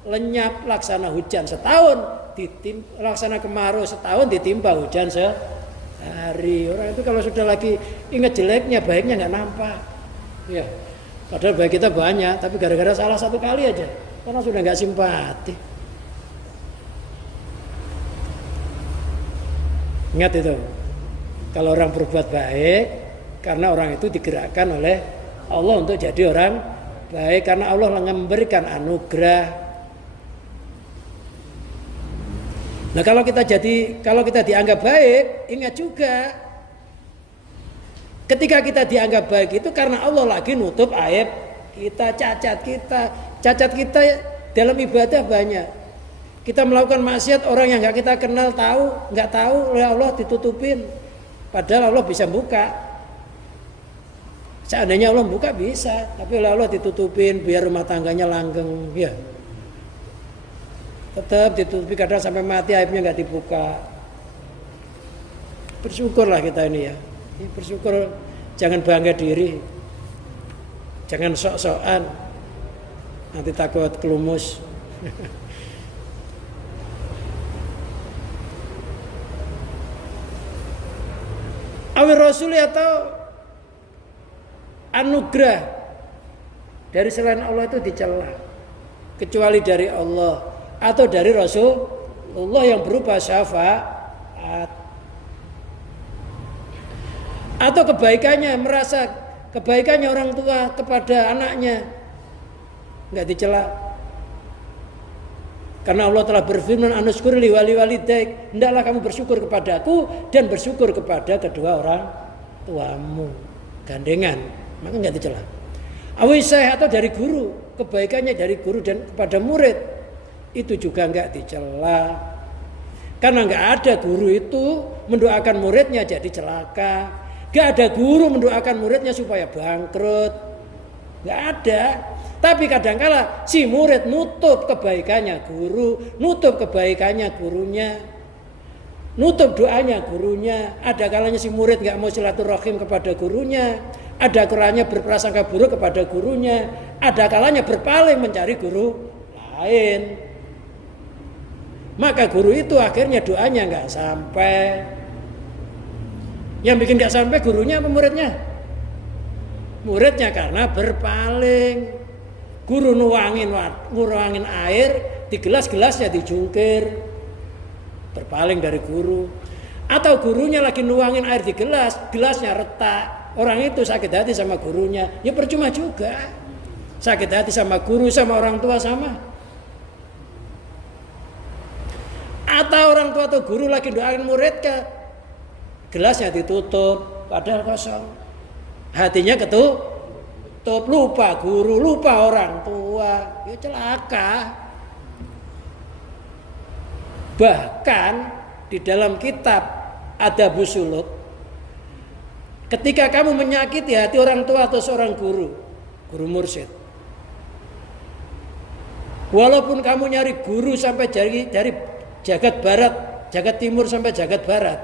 lenyap laksana hujan setahun, laksana kemarau setahun ditimpa hujan sehari. Orang itu kalau sudah lagi ingat jeleknya, baiknya nggak nampak. Ya. Padahal baik kita banyak, tapi gara-gara salah satu kali aja, karena sudah nggak simpati. Ingat itu, kalau orang berbuat baik, karena orang itu digerakkan oleh Allah untuk jadi orang baik, karena Allah memberikan anugerah. Nah kalau kita dianggap baik, ingat juga. Ketika kita dianggap baik itu karena Allah lagi nutup aib kita, cacat kita dalam ibadah banyak. Kita melakukan maksiat, orang yang nggak kita kenal nggak tahu oleh Allah ditutupin. Padahal Allah bisa buka. Seandainya Allah buka bisa, tapi oleh Allah ditutupin biar rumah tangganya langgeng, ya. Tetap ditutupi, kadang sampai mati aibnya nggak dibuka. Bersyukurlah kita ini ya. Bersyukur, jangan bangga diri, jangan sok-sokan, nanti takut kelumus. Awil Rasuli atau anugerah dari selain Allah itu dicela, kecuali dari Allah atau dari Rasulullah yang berupa syafaat. Atau merasa kebaikannya orang tua kepada anaknya nggak dicela, karena Allah telah berfirman anusykur li walidaik, hendaklah kamu bersyukur kepadaku dan bersyukur kepada kedua orang tuamu, gandengan, maka nggak dicela. Awisah atau dari guru, kebaikannya dari guru dan kepada murid itu juga nggak dicela, karena nggak ada guru itu mendoakan muridnya jadi celaka. Gak ada guru mendoakan muridnya supaya bangkrut. Gak ada. Tapi kadangkala si murid nutup kebaikannya guru, nutup kebaikannya gurunya, nutup doanya gurunya. Ada kalanya si murid gak mau silaturahim kepada gurunya, ada kalanya berprasangka buruk kepada gurunya, ada kalanya berpaling mencari guru lain. Maka guru itu akhirnya doanya gak sampai. Yang bikin gak sampai gurunya apa muridnya? Muridnya karena berpaling. Guru nuangin air, di gelas-gelasnya dijungkir. berpaling dari guru. Atau gurunya lagi nuangin air di gelas, gelasnya retak. Orang itu sakit hati sama gurunya, ya percuma juga. Sakit hati sama guru, sama orang tua sama. Atau orang tua atau guru lagi doain muridnya, gelasnya ditutup, padahal kosong. Hatinya ketutup, lupa guru, lupa orang tua, ya celaka. Bahkan di dalam kitab Adabus Suluk, ketika kamu menyakiti hati orang tua atau seorang guru mursyid, walaupun kamu nyari guru sampai dari jagat barat, jagat timur sampai jagat barat,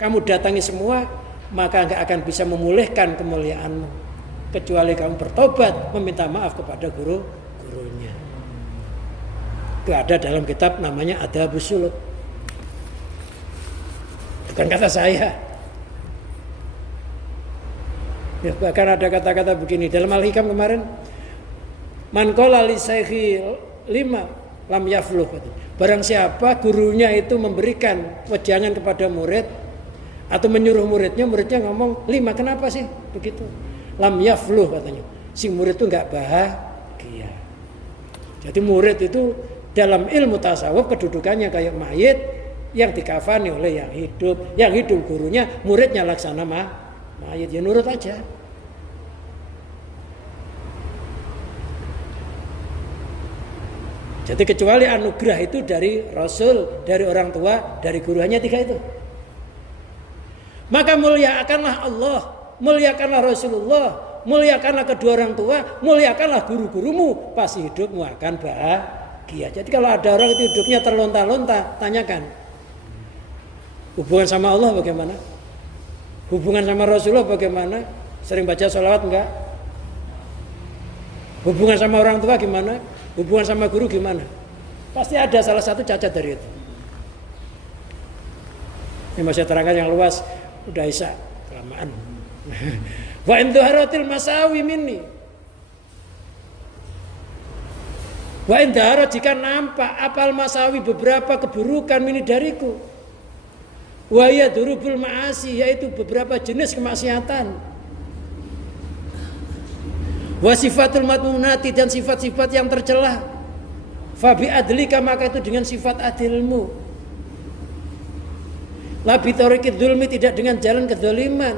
kamu datangi semua, maka enggak akan bisa memulihkan kemuliaanmu kecuali kamu bertobat meminta maaf kepada gurunya. Itu ada dalam kitab namanya Adabus Suluk. Bukan kata saya. Ya, bahkan ada kata-kata begini dalam Al-Hikam kemarin, man qala li saykhi 5 lam yafluh. Barang siapa gurunya itu memberikan wejangan kepada murid atau menyuruh muridnya ngomong 5, kenapa sih begitu? Lam yafluh katanya. Si murid itu enggak bahagia. Jadi murid itu dalam ilmu tasawuf kedudukannya kayak mayit yang dikafani oleh yang hidup gurunya, muridnya laksana mayit, ya nurut aja. Jadi kecuali anugerah itu dari Rasul, dari orang tua, dari guru, hanya 3 itu. Maka muliakanlah Allah, muliakanlah Rasulullah, muliakanlah kedua orang tua, muliakanlah guru-gurumu, pasti hidupmu akan bahagia. Jadi kalau ada orang itu hidupnya terlonta-lonta, tanyakan hubungan sama Allah bagaimana? Hubungan sama Rasulullah bagaimana? Sering baca sholawat enggak? Hubungan sama orang tua gimana? Hubungan sama guru gimana? Pasti ada salah satu cacat dari itu. Ini masih terangkan yang luas, udah isya kelamaan. Wa indharatil masawi minni. Wa indharat jika nampak apal masawi beberapa keburukan minni dariku. Wa ya durubul ma'asi, yaitu beberapa jenis kemaksiatan. Wa sifatul madmunati, dan sifat-sifat yang tercela. Fa bi adlika, maka itu dengan sifat adilmu. La bi tariqid dzulmi, tidak dengan jalan kedzaliman.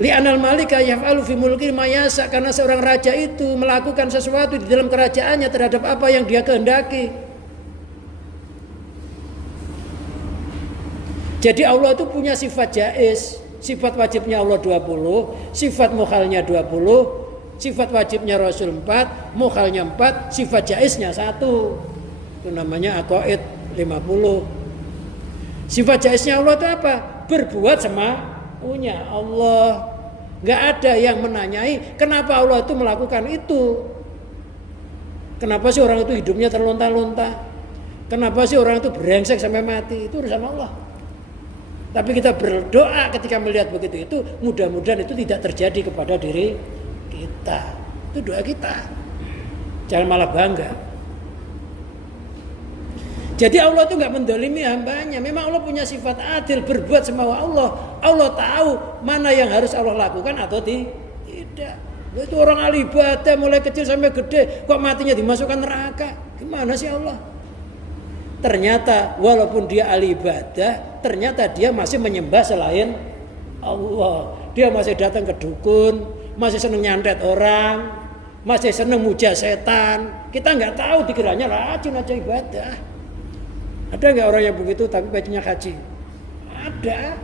Li anal malika yaf'alu fi mulki ma yasa, karena seorang raja itu melakukan sesuatu di dalam kerajaannya terhadap apa yang dia kehendaki. Jadi Allah itu punya sifat jaiz, sifat wajibnya Allah 20, sifat mukhalnya 20, sifat wajibnya Rasul 4, mukhalnya 4, sifat jaiznya 1. Itu namanya aqaid 50. Sifat jaiznya Allah itu apa? Berbuat semaunya Allah. Enggak ada yang menanyai kenapa Allah itu melakukan itu. Kenapa sih orang itu hidupnya terlonta-lonta? Kenapa sih orang itu brengsek sampai mati? Itu urusan Allah. Tapi kita berdoa ketika melihat begitu itu, mudah-mudahan itu tidak terjadi kepada diri kita. Itu doa kita. Jangan malah bangga. Jadi Allah itu nggak mendolimi hambanya. Memang Allah punya sifat adil, berbuat semau Allah. Allah tahu mana yang harus Allah lakukan atau tidak. Itu orang ahli ibadah mulai kecil sampai gede, kok matinya dimasukkan neraka? Gimana sih Allah? Ternyata walaupun dia ahli ibadah, ternyata dia masih menyembah selain Allah. Dia masih datang ke dukun, masih seneng nyantet orang, masih seneng muja setan. Kita nggak tahu, dikiranya rajin aja ibadah. Ada nggak orang yang begitu tapi bajunya haji? Ada.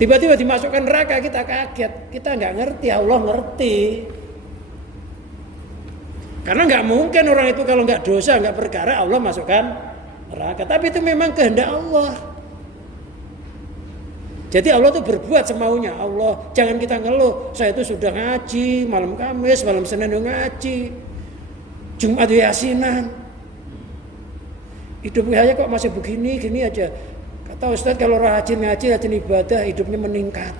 Tiba-tiba dimasukkan neraka, kita kaget. Kita nggak ngerti, Allah ngerti. Karena nggak mungkin orang itu kalau nggak dosa, nggak perkara Allah masukkan neraka. Tapi itu memang kehendak Allah. Jadi Allah itu berbuat semaunya Allah. Jangan kita ngeluh, saya itu sudah ngaji malam Kamis, malam Senin ngaji, Jumat yasinan. Hidup saya kok masih begini aja. Kata Ustadz, kalau rajin ngaji, rajin ibadah, hidupnya meningkat.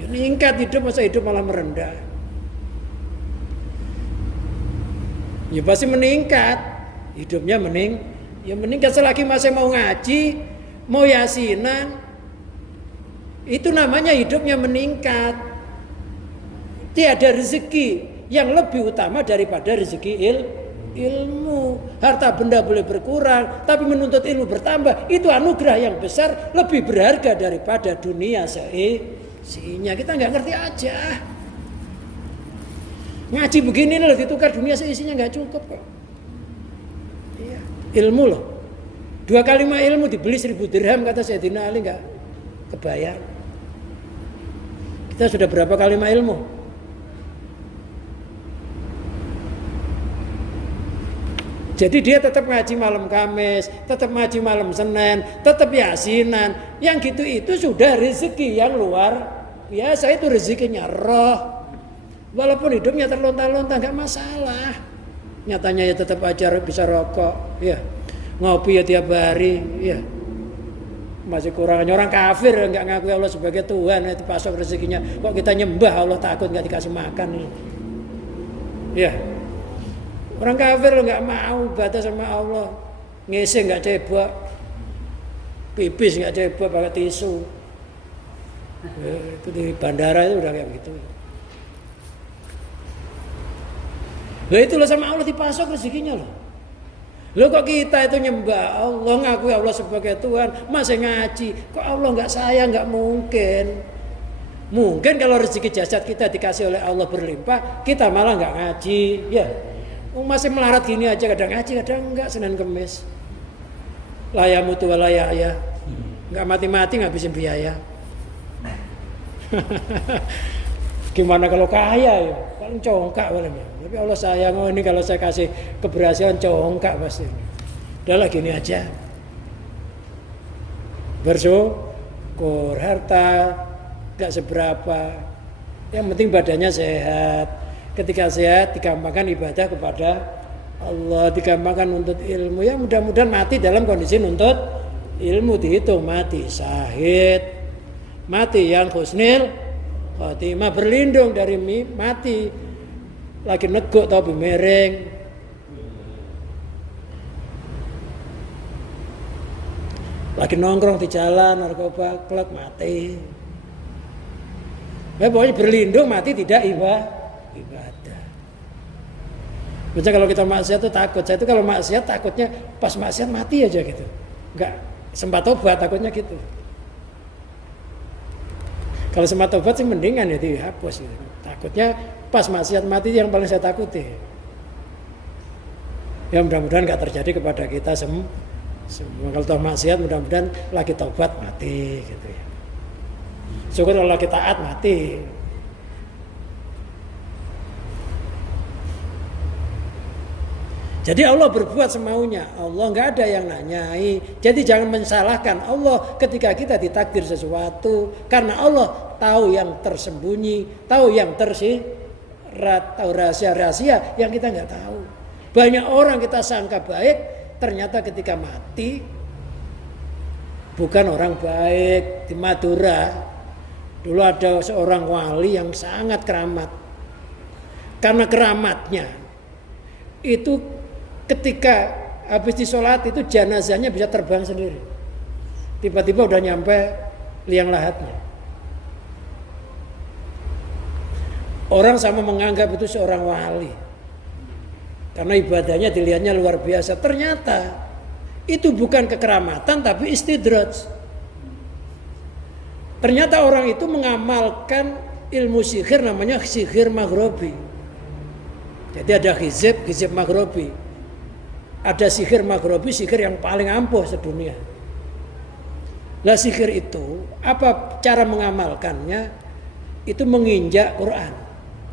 Ya, meningkat hidup, masa hidup malah merendah. Ya pasti meningkat. Hidupnya ya meningkat selagi masih mau ngaji, mau yasinan. Itu namanya hidupnya meningkat. Tiada rezeki yang lebih utama daripada rezeki ilmu. Harta benda boleh berkurang, tapi menuntut ilmu bertambah. Itu anugerah yang besar, lebih berharga daripada dunia seisinya. Kita nggak ngerti aja. Ngaji begini loh ditukar dunia seisinya nggak cukup kok. Iya. Ilmu loh. 2 kalimat ilmu dibeli 1000 dirham kata Sayyidina Ali nggak kebayar. Kita sudah berapa kalimat ilmu? Jadi dia tetap ngaji malam Kamis, tetap ngaji malam Senin, tetap yasinan. Yang gitu itu sudah rezeki yang luar biasa, itu rezekinya roh. Walaupun hidupnya terlontar-lontar nggak masalah. Nyatanya ya tetap aja bisa rokok, ya. Ngopi ya tiap hari, ya. Masih kurang. Orang kafir nggak ngakui Allah sebagai Tuhan, itu pasok rezekinya. Kok kita nyembah Allah takut nggak dikasih makan, ya. Orang kafir nggak mau batas sama Allah, ngese nggak cebok, pipis nggak cebok pakai tisu. Ya, itu di bandara itu udah kayak begitu. Lah itulah sama Allah dipasok rezekinya loh. Lo kok kita itu nyembah Allah, ngakui Allah sebagai Tuhan, masih ngaji, kok Allah nggak sayang? Nggak mungkin. Mungkin kalau rezeki jasad kita dikasih oleh Allah berlimpah, kita malah nggak ngaji, ya. Masih melarat gini aja, kadang ngaji, kadang enggak, Senin Kemis. Layamu tua layak ya, nggak mati-mati ngabisin biaya. Gimana kalau kaya ya, paling congkak paling ya. Tapi Allah sayang, oh ini kalau saya kasih keberhasilan congkak pasti. Udahlah gini aja. Bersyukur, harta nggak seberapa, yang penting badannya sehat. Ketika sehat digampangkan ibadah kepada Allah, digampangkan nuntut ilmu. Ya mudah-mudahan mati dalam kondisi nuntut ilmu, dihitung mati syahid, mati yang husnil khotimah, berlindung dari mati lagi neguk atau miring. Lagi nongkrong di jalan narkoba klub mati. Ya, pokoknya berlindung mati tidak ibadah. Biasanya kalau kita maksiat itu takut. Saya itu kalau maksiat takutnya pas maksiat mati aja gitu. Enggak sempat tobat, takutnya gitu. Kalau sempat tobat sih mendingan ya dihapus gitu. Takutnya pas maksiat mati yang paling saya takuti. Ya mudah-mudahan enggak terjadi kepada kita semua. Kalau toh maksiat mudah-mudahan lagi tobat mati gitu ya. Syukur kalau lagi taat mati. Jadi Allah berbuat semaunya. Allah nggak ada yang nanyai. Jadi jangan mensalahkan Allah ketika kita ditakdir sesuatu. Karena Allah tahu yang tersembunyi, tahu yang tersirat, tahu rahasia-rahasia yang kita nggak tahu. Banyak orang kita sangka baik, ternyata ketika mati bukan orang baik. Di Madura dulu ada seorang wali yang sangat keramat. Karena keramatnya itu ketika habis disolat itu jenazahnya bisa terbang sendiri. Tiba-tiba udah nyampe liang lahatnya. Orang sama menganggap itu seorang wali. Karena ibadahnya dilihatnya luar biasa. Ternyata itu bukan kekeramatan tapi istidraj. Ternyata orang itu mengamalkan ilmu sihir namanya sihir maghrobi. Jadi ada hizib maghrobi. Ada sihir maghrobi, sihir yang paling ampuh sedunia. Nah sihir itu, apa cara mengamalkannya? Itu menginjak Quran.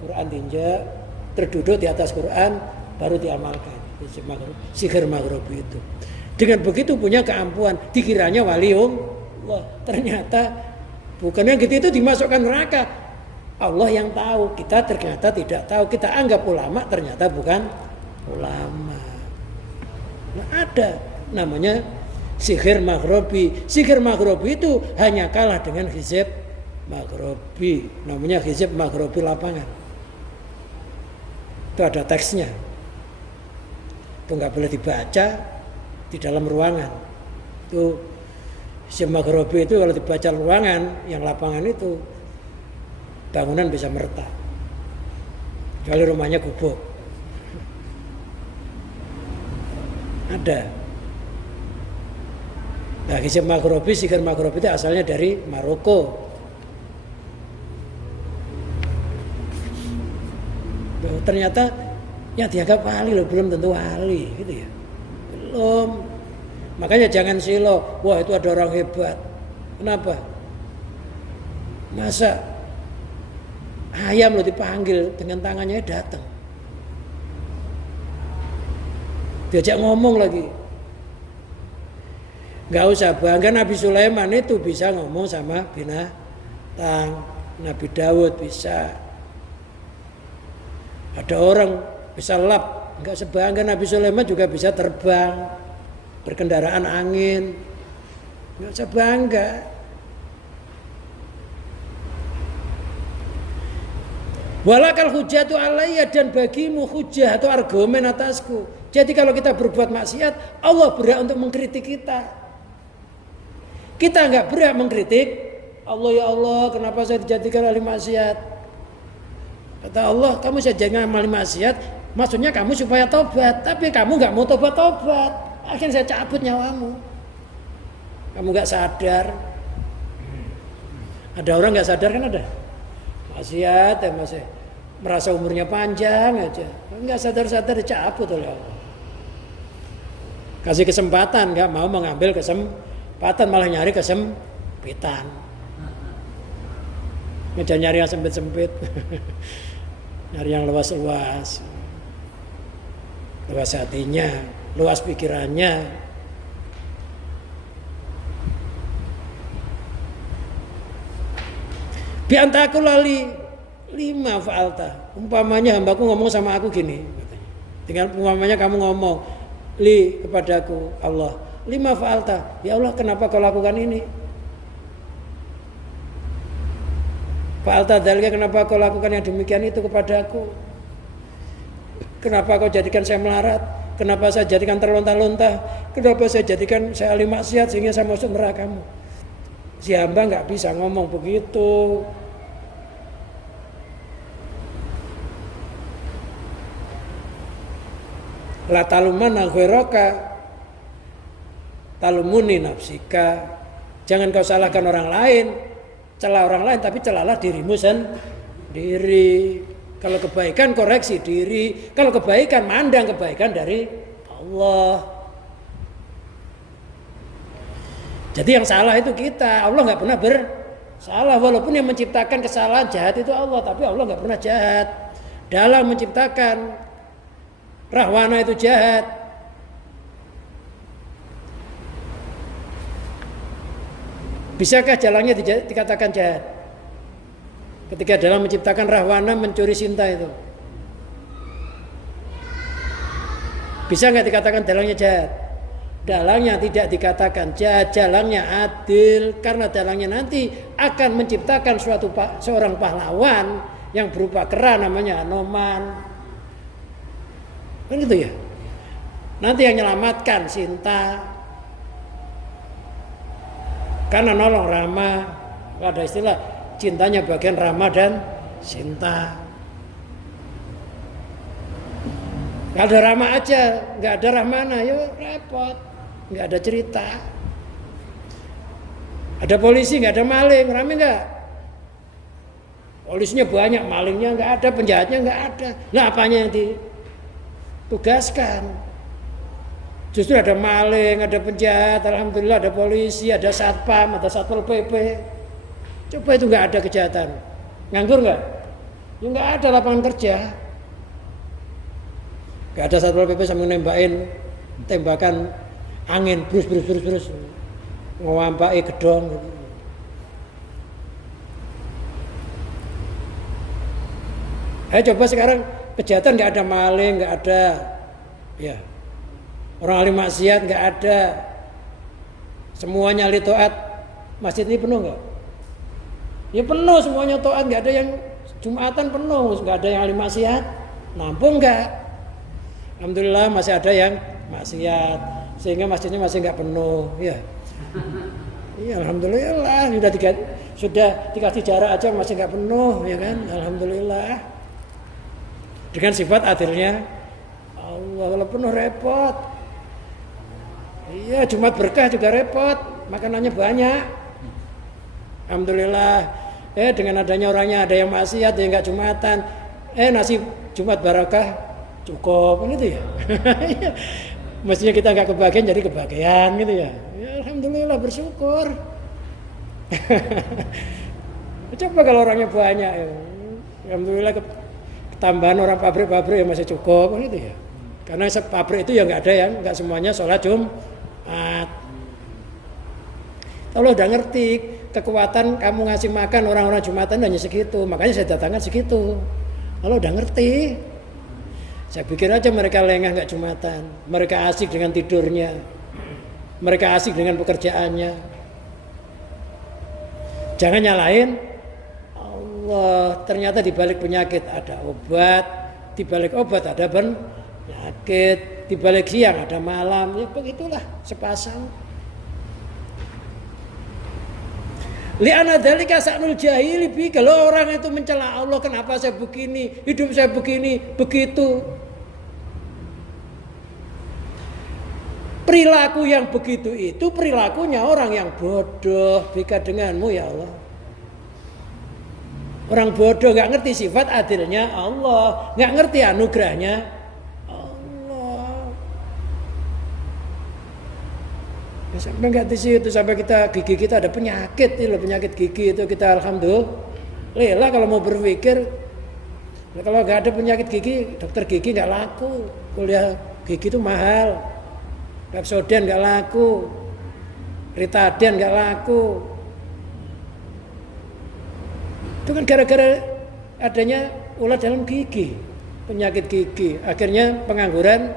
Quran diinjak, terduduk di atas Quran, baru diamalkan. Sihir maghrobi itu. Dengan begitu punya keampuhan, dikiranya waliullah. Ternyata bukannya gitu, itu dimasukkan neraka. Allah yang tahu, kita ternyata tidak tahu. Kita anggap ulama, ternyata bukan ulama. Nah, ada namanya sihir maghrobi. Sihir maghrobi itu hanya kalah dengan hizib maghrobi. Namanya hizib maghrobi lapangan. Itu ada teksnya. itu nggak boleh dibaca di dalam ruangan. Itu Hizb Maghribi itu kalau dibaca ruangan yang lapangan itu bangunan bisa meretak. Kecuali rumahnya gubuk. Ada. Nah, Hizb Maghribi, Sikir Maghribi itu asalnya dari Maroko. Ternyata yang dianggap wali loh, belum tentu wali gitu ya. Belum. Makanya jangan silo, wah itu ada orang hebat. Kenapa? Masa ayam lo dipanggil dengan tangannya datang. Diajak ngomong lagi. Gak usah bangga, Nabi Sulaiman itu bisa ngomong sama binatang. Nabi Daud bisa. Ada orang bisa lap, enggak sebangga Nabi Sulaiman juga bisa terbang, berkendaraan angin, enggak sebangga. Walakal hujjatu alayya, dan bagimu hujjah atau argumen atasku. Jadi kalau kita berbuat maksiat, Allah berhak untuk mengkritik kita. Kita enggak berhak mengkritik Allah, ya Allah, kenapa saya dijadikan ahli maksiat? Kata Allah, kamu saya jangan ahli maksiat, maksudnya kamu supaya tobat, tapi kamu nggak mau tobat, akhirnya saya cabut nyawamu. Kamu nggak sadar. Ada orang nggak sadar kan ada, maksiat ya masih merasa umurnya panjang aja, nggak sadar dicabut oleh Allah. Kasih kesempatan, nggak mau mengambil kesempatan, malah nyari kesempitan. Jangan nyari yang sempit-sempit. Nyari yang luas-luas. Luas hatinya, luas pikirannya. Biantaku lali 5 fa'alta. Umpamanya hambaku ngomong sama aku gini, katanya. Dengan umpamanya kamu ngomong li kepadaku Allah, 5 fa'alta. Ya Allah, kenapa kau lakukan ini? Fa'alta dzalika, kenapa kau lakukan yang demikian itu kepadaku? Kenapa kau jadikan saya melarat? Kenapa saya jadikan terlontar-lontar? Kenapa saya jadikan saya ahli maksiat sehingga saya masuk nerakamu? Si hamba nggak bisa ngomong begitu. La taluman ghairaka talumuni nafsika. Jangan kau salahkan orang lain, celah orang lain, tapi celalah dirimu sendiri. Kalau kebaikan koreksi diri, kalau kebaikan mandang kebaikan dari Allah. Jadi yang salah itu kita, Allah nggak pernah bersalah. Walaupun yang menciptakan kesalahan jahat itu Allah, tapi Allah nggak pernah jahat. Dalam menciptakan Rahwana itu jahat. Bisakah jalannya dikatakan jahat? Ketika dalam menciptakan Rahwana mencuri Sinta itu, bisa nggak dikatakan dalangnya jahat? Dalangnya tidak dikatakan jahat, dalangnya adil, karena dalangnya nanti akan menciptakan seorang pahlawan yang berupa kera namanya Anoman. Kan gitu ya. Nanti yang menyelamatkan Sinta, karena nolong Rama. Ada istilah cintanya bagian Rama dan Sinta. Gak ada Rama aja, gak ada Rahmana, ya repot. Gak ada cerita. Ada polisi, gak ada maling, rame gak? Polisinya banyak, malingnya gak ada, penjahatnya gak ada. Nah apanya yang ditugaskan? Justru ada maling, ada penjahat, alhamdulillah ada polisi, ada satpam, ada satpol PP. Coba itu nggak ada kejahatan, nganggur nggak? Ya nggak ada lapangan kerja, nggak ada satpol PP sambil nembakin tembakan angin, brus, ngawampaki gedong. Coba sekarang kejahatan nggak ada maling, nggak ada, ya orang ahli maksiat nggak ada, semuanya ahli taat. Masjid ini penuh nggak? Ya penuh semuanya taat, nggak ada yang Jumatan penuh, nggak ada yang ahli maksiat. Nampung nggak? Alhamdulillah masih ada yang maksiat sehingga masjidnya masih nggak penuh ya. Iya, alhamdulillah sudah dikasih jarak aja masih nggak penuh ya kan. Alhamdulillah. Dengan sifat adilnya Allah, kalau penuh repot. Iya, Jumat berkah juga repot, makanannya banyak. Alhamdulillah. Dengan adanya orangnya ada yang maksiat, ada yang nggak Jumatan. Nasi Jumat barakah cukup gitu ya. Mestinya kita nggak kebagian jadi kebagian gitu ya. Ya alhamdulillah bersyukur. Coba kalau orangnya banyak ya. Alhamdulillah tambahan orang pabrik-pabrik yang masih cukup gitu ya. Karena pabrik itu ya nggak ada yang nggak semuanya sholat Jumat. Kalau udah ngerti kekuatan kamu ngasih makan orang-orang Jumatan hanya segitu, makanya saya datangkan segitu. Kalau udah ngerti, saya pikir aja mereka lengah nggak Jumatan, mereka asik dengan tidurnya, mereka asik dengan pekerjaannya. Jangan nyalain Allah. Ternyata di balik penyakit ada obat, di balik obat ada penyakit, di balik siang ada malam. Ya begitulah sepasang. Li'anna dzalika sa'nul jahili bi, kalau orang itu mencela Allah, kenapa saya begini, hidup saya begini, begitu. Perilaku yang begitu itu perilakunya orang yang bodoh. Bika denganmu ya Allah. Orang bodoh gak ngerti sifat adilnya Allah, gak ngerti anugerahnya Allah. Ya, sampai gak di situ, sampai gigi kita ada penyakit, penyakit gigi itu kita alhamdulillah. Kalau mau berpikir, kalau gak ada penyakit gigi, dokter gigi gak laku, kuliah gigi itu mahal. Pepsodent gak laku, Ritaden gak laku. Itu kan gara-gara adanya ulat dalam gigi, penyakit gigi. Akhirnya pengangguran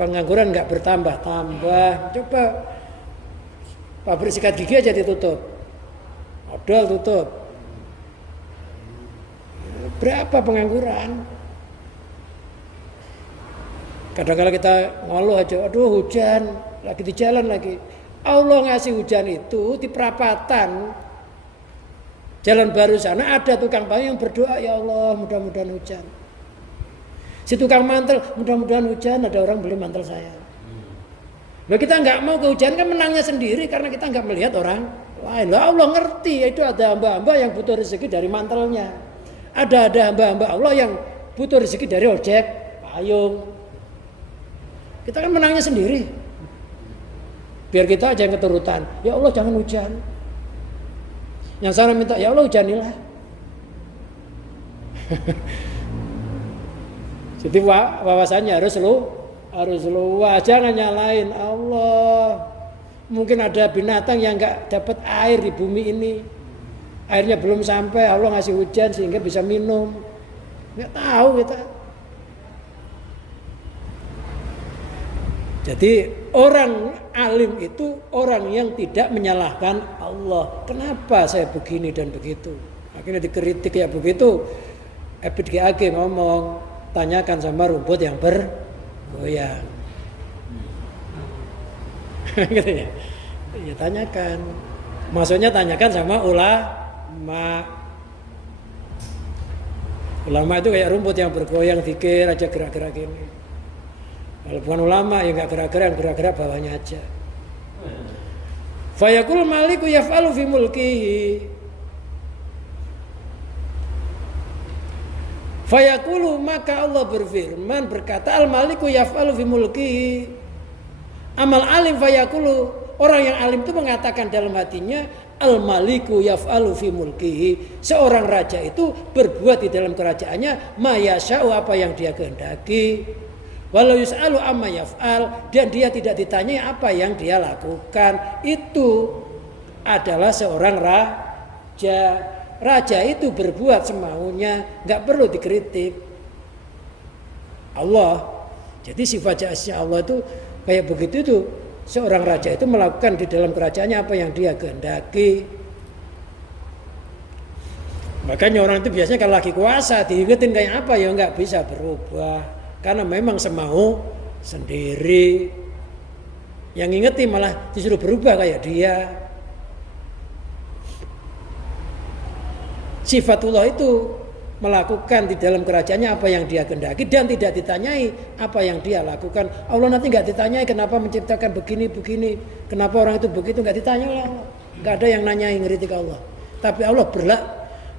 pengangguran nggak bertambah-tambah. Coba pabrik sikat gigi aja ditutup, odol tutup. Berapa pengangguran? Kadang-kadang kita ngeluh aja, aduh hujan, lagi di jalan lagi. Allah ngasih hujan itu di perapatan jalan baru sana ada tukang payung yang berdoa, ya Allah mudah-mudahan hujan. Si tukang mantel, mudah-mudahan hujan, ada orang beli mantel saya. Nah, kita nggak mau kehujanan kan menangnya sendiri karena kita nggak melihat orang lain. Lah Allah ngerti itu ada hamba-hamba yang butuh rezeki dari mantelnya. Ada hamba-hamba Allah yang butuh rezeki dari ojek payung. Kita kan menangnya sendiri. Biar kita aja yang keturutan. Ya Allah jangan hujan. Yang sana minta, ya Allah hujanilah. Jadi wawasannya harus luas. Jangan nyalain Allah. Mungkin ada binatang yang nggak dapat air di bumi ini. Airnya belum sampai, Allah ngasih hujan sehingga bisa minum. Nggak tahu kita. Jadi orang alim itu orang yang tidak menyalahkan Allah. Kenapa saya begini dan begitu? Akhirnya dikritik ya begitu. Ebit GAG ngomong, tanyakan sama rumput yang bergoyang. Gitu ya. Ya tanyakan. Maksudnya tanyakan sama ulama. Ulama itu kayak rumput yang bergoyang, zikir aja gerak-gerak gini. Kalau bukan ulama ya nggak gerak-gerak, gerak-gerak bawahnya aja. Fayaqul maliku yaf'alu fi mulkihi. Fayaqulu, maka Allah berfirman berkata, al maliku yaf'alu fi mulkihi. Amal alim fayaqulu, orang yang alim itu mengatakan dalam hatinya, al maliku yaf'alu fi mulkihi. Seorang raja itu berbuat di dalam kerajaannya ma yasha'u, apa yang dia kehendaki. Walau yus'alu amma yaf'al, dan dia tidak ditanya apa yang dia lakukan. Itu adalah seorang raja. Raja itu berbuat semaunya, nggak perlu dikritik Allah. Jadi sifat jasnya Allah itu kayak begitu itu. Seorang raja itu melakukan di dalam kerajaannya apa yang dia kehendaki. Makanya orang itu biasanya kalau lagi kuasa diingetin kayak apa ya nggak bisa berubah. Karena memang semau sendiri. Yang ngingetin malah disuruh berubah kayak dia. Sifatullah itu melakukan di dalam kerajaannya apa yang dia kehendaki dan tidak ditanyai apa yang dia lakukan. Allah nanti nggak ditanyai kenapa menciptakan begini, kenapa orang itu begitu, nggak ditanya oleh Allah. Nggak ada yang nanyai ngeritik Allah. Tapi Allah berhak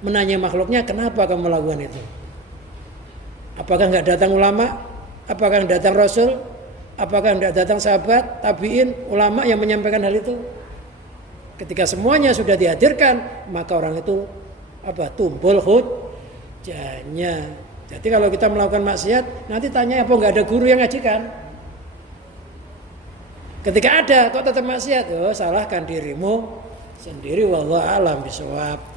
menanya makhluknya kenapa kamu melakukan itu. Apakah nggak datang ulama? Apakah nggak datang Rasul? Apakah nggak datang sahabat, tabiin, ulama yang menyampaikan hal itu? Ketika semuanya sudah dihadirkan, maka orang itu tumpul hujahnya. Jadi kalau kita melakukan maksiat, nanti tanya apa nggak ada guru yang ngajikan? Ketika ada, kok tetap maksiat? Oh, salahkan dirimu sendiri. Wallahu a'lam bishawab.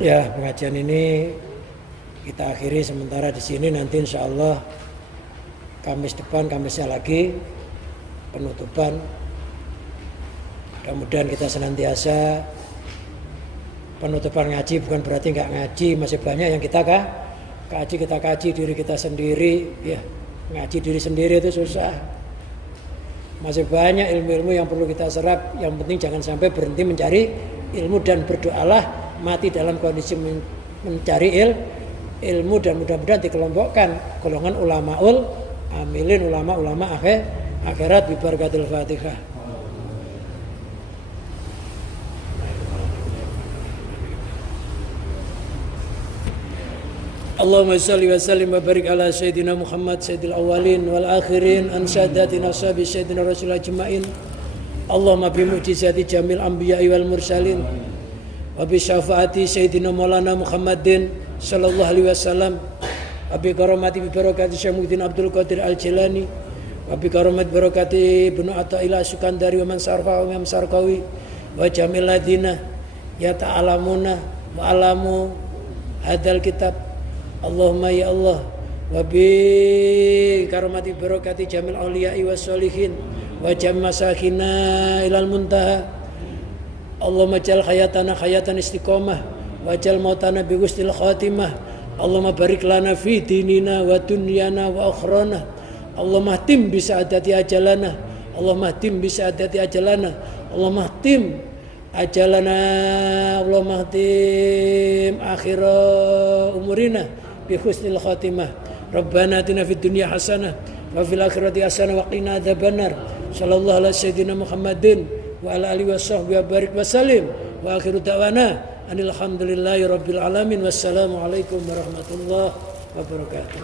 Ya, pengajian ini kita akhiri sementara di sini. Nanti insya Allah Kamis depan, Kamisnya lagi penutupan. Mudah-mudahan kita senantiasa penutupan ngaji bukan berarti nggak ngaji, masih banyak yang kita kaji diri kita sendiri. Ya, ngaji diri sendiri itu susah. Masih banyak ilmu-ilmu yang perlu kita serap. Yang penting jangan sampai berhenti mencari ilmu dan berdoalah mati dalam kondisi mencari ilmu dan mudah-mudahan dikelompokkan golongan ulamaul amilin, ulama-ulama akhirat bi barakatil Fatihah. Allahumma shalli wa sallim wa barik ala sayyidina Muhammad sayyidil awwalin wal akhirin an sadatina ashabi sayyidina rasul ajmain. Allahumma bi mu'jizati jamil anbiya'i wal mursalin wa bi syafaati sayyidina Maulana Muhammadin sallallahu alaihi wasallam wa bi karamati bi barakati Syaikhul Abdul Qadir Al-Jilani wa bi karamati barakati Ibnu Athaillah Sukandari wa man sarfa wa man sarqawi wa jamil ladina ya ta'alamuna wa alamu hadzal kitab. Allahumma ya Allah wa bi karamati barakati jamil auliya'i was sholihin wa jam masakina ilal muntaha. Allahumma jal hayatana hayatan istiqomah wa jal mautana bi husnil khatimah. Allahumma barik lana fi dinina wa dunyana wa akhrana. Allahumma tim bi sa'adati ajalana. Allahumma tim bi sa'adati ajalana. Allahumma tim ajalana. Allahumma tim akhir umurina bi husnil khatimah. Rabbana atina fid dunya hasanah wa fil akhirati hasanah wa qina adzabannar. Sallallahu alaihi sayyidina Muhammadin wa ala alihi washabbihi wa barik wa sallim wa akhiru da'wana alhamdulillahi rabbil alamin. Wassalamu alaikum warahmatullahi wabarakatuh.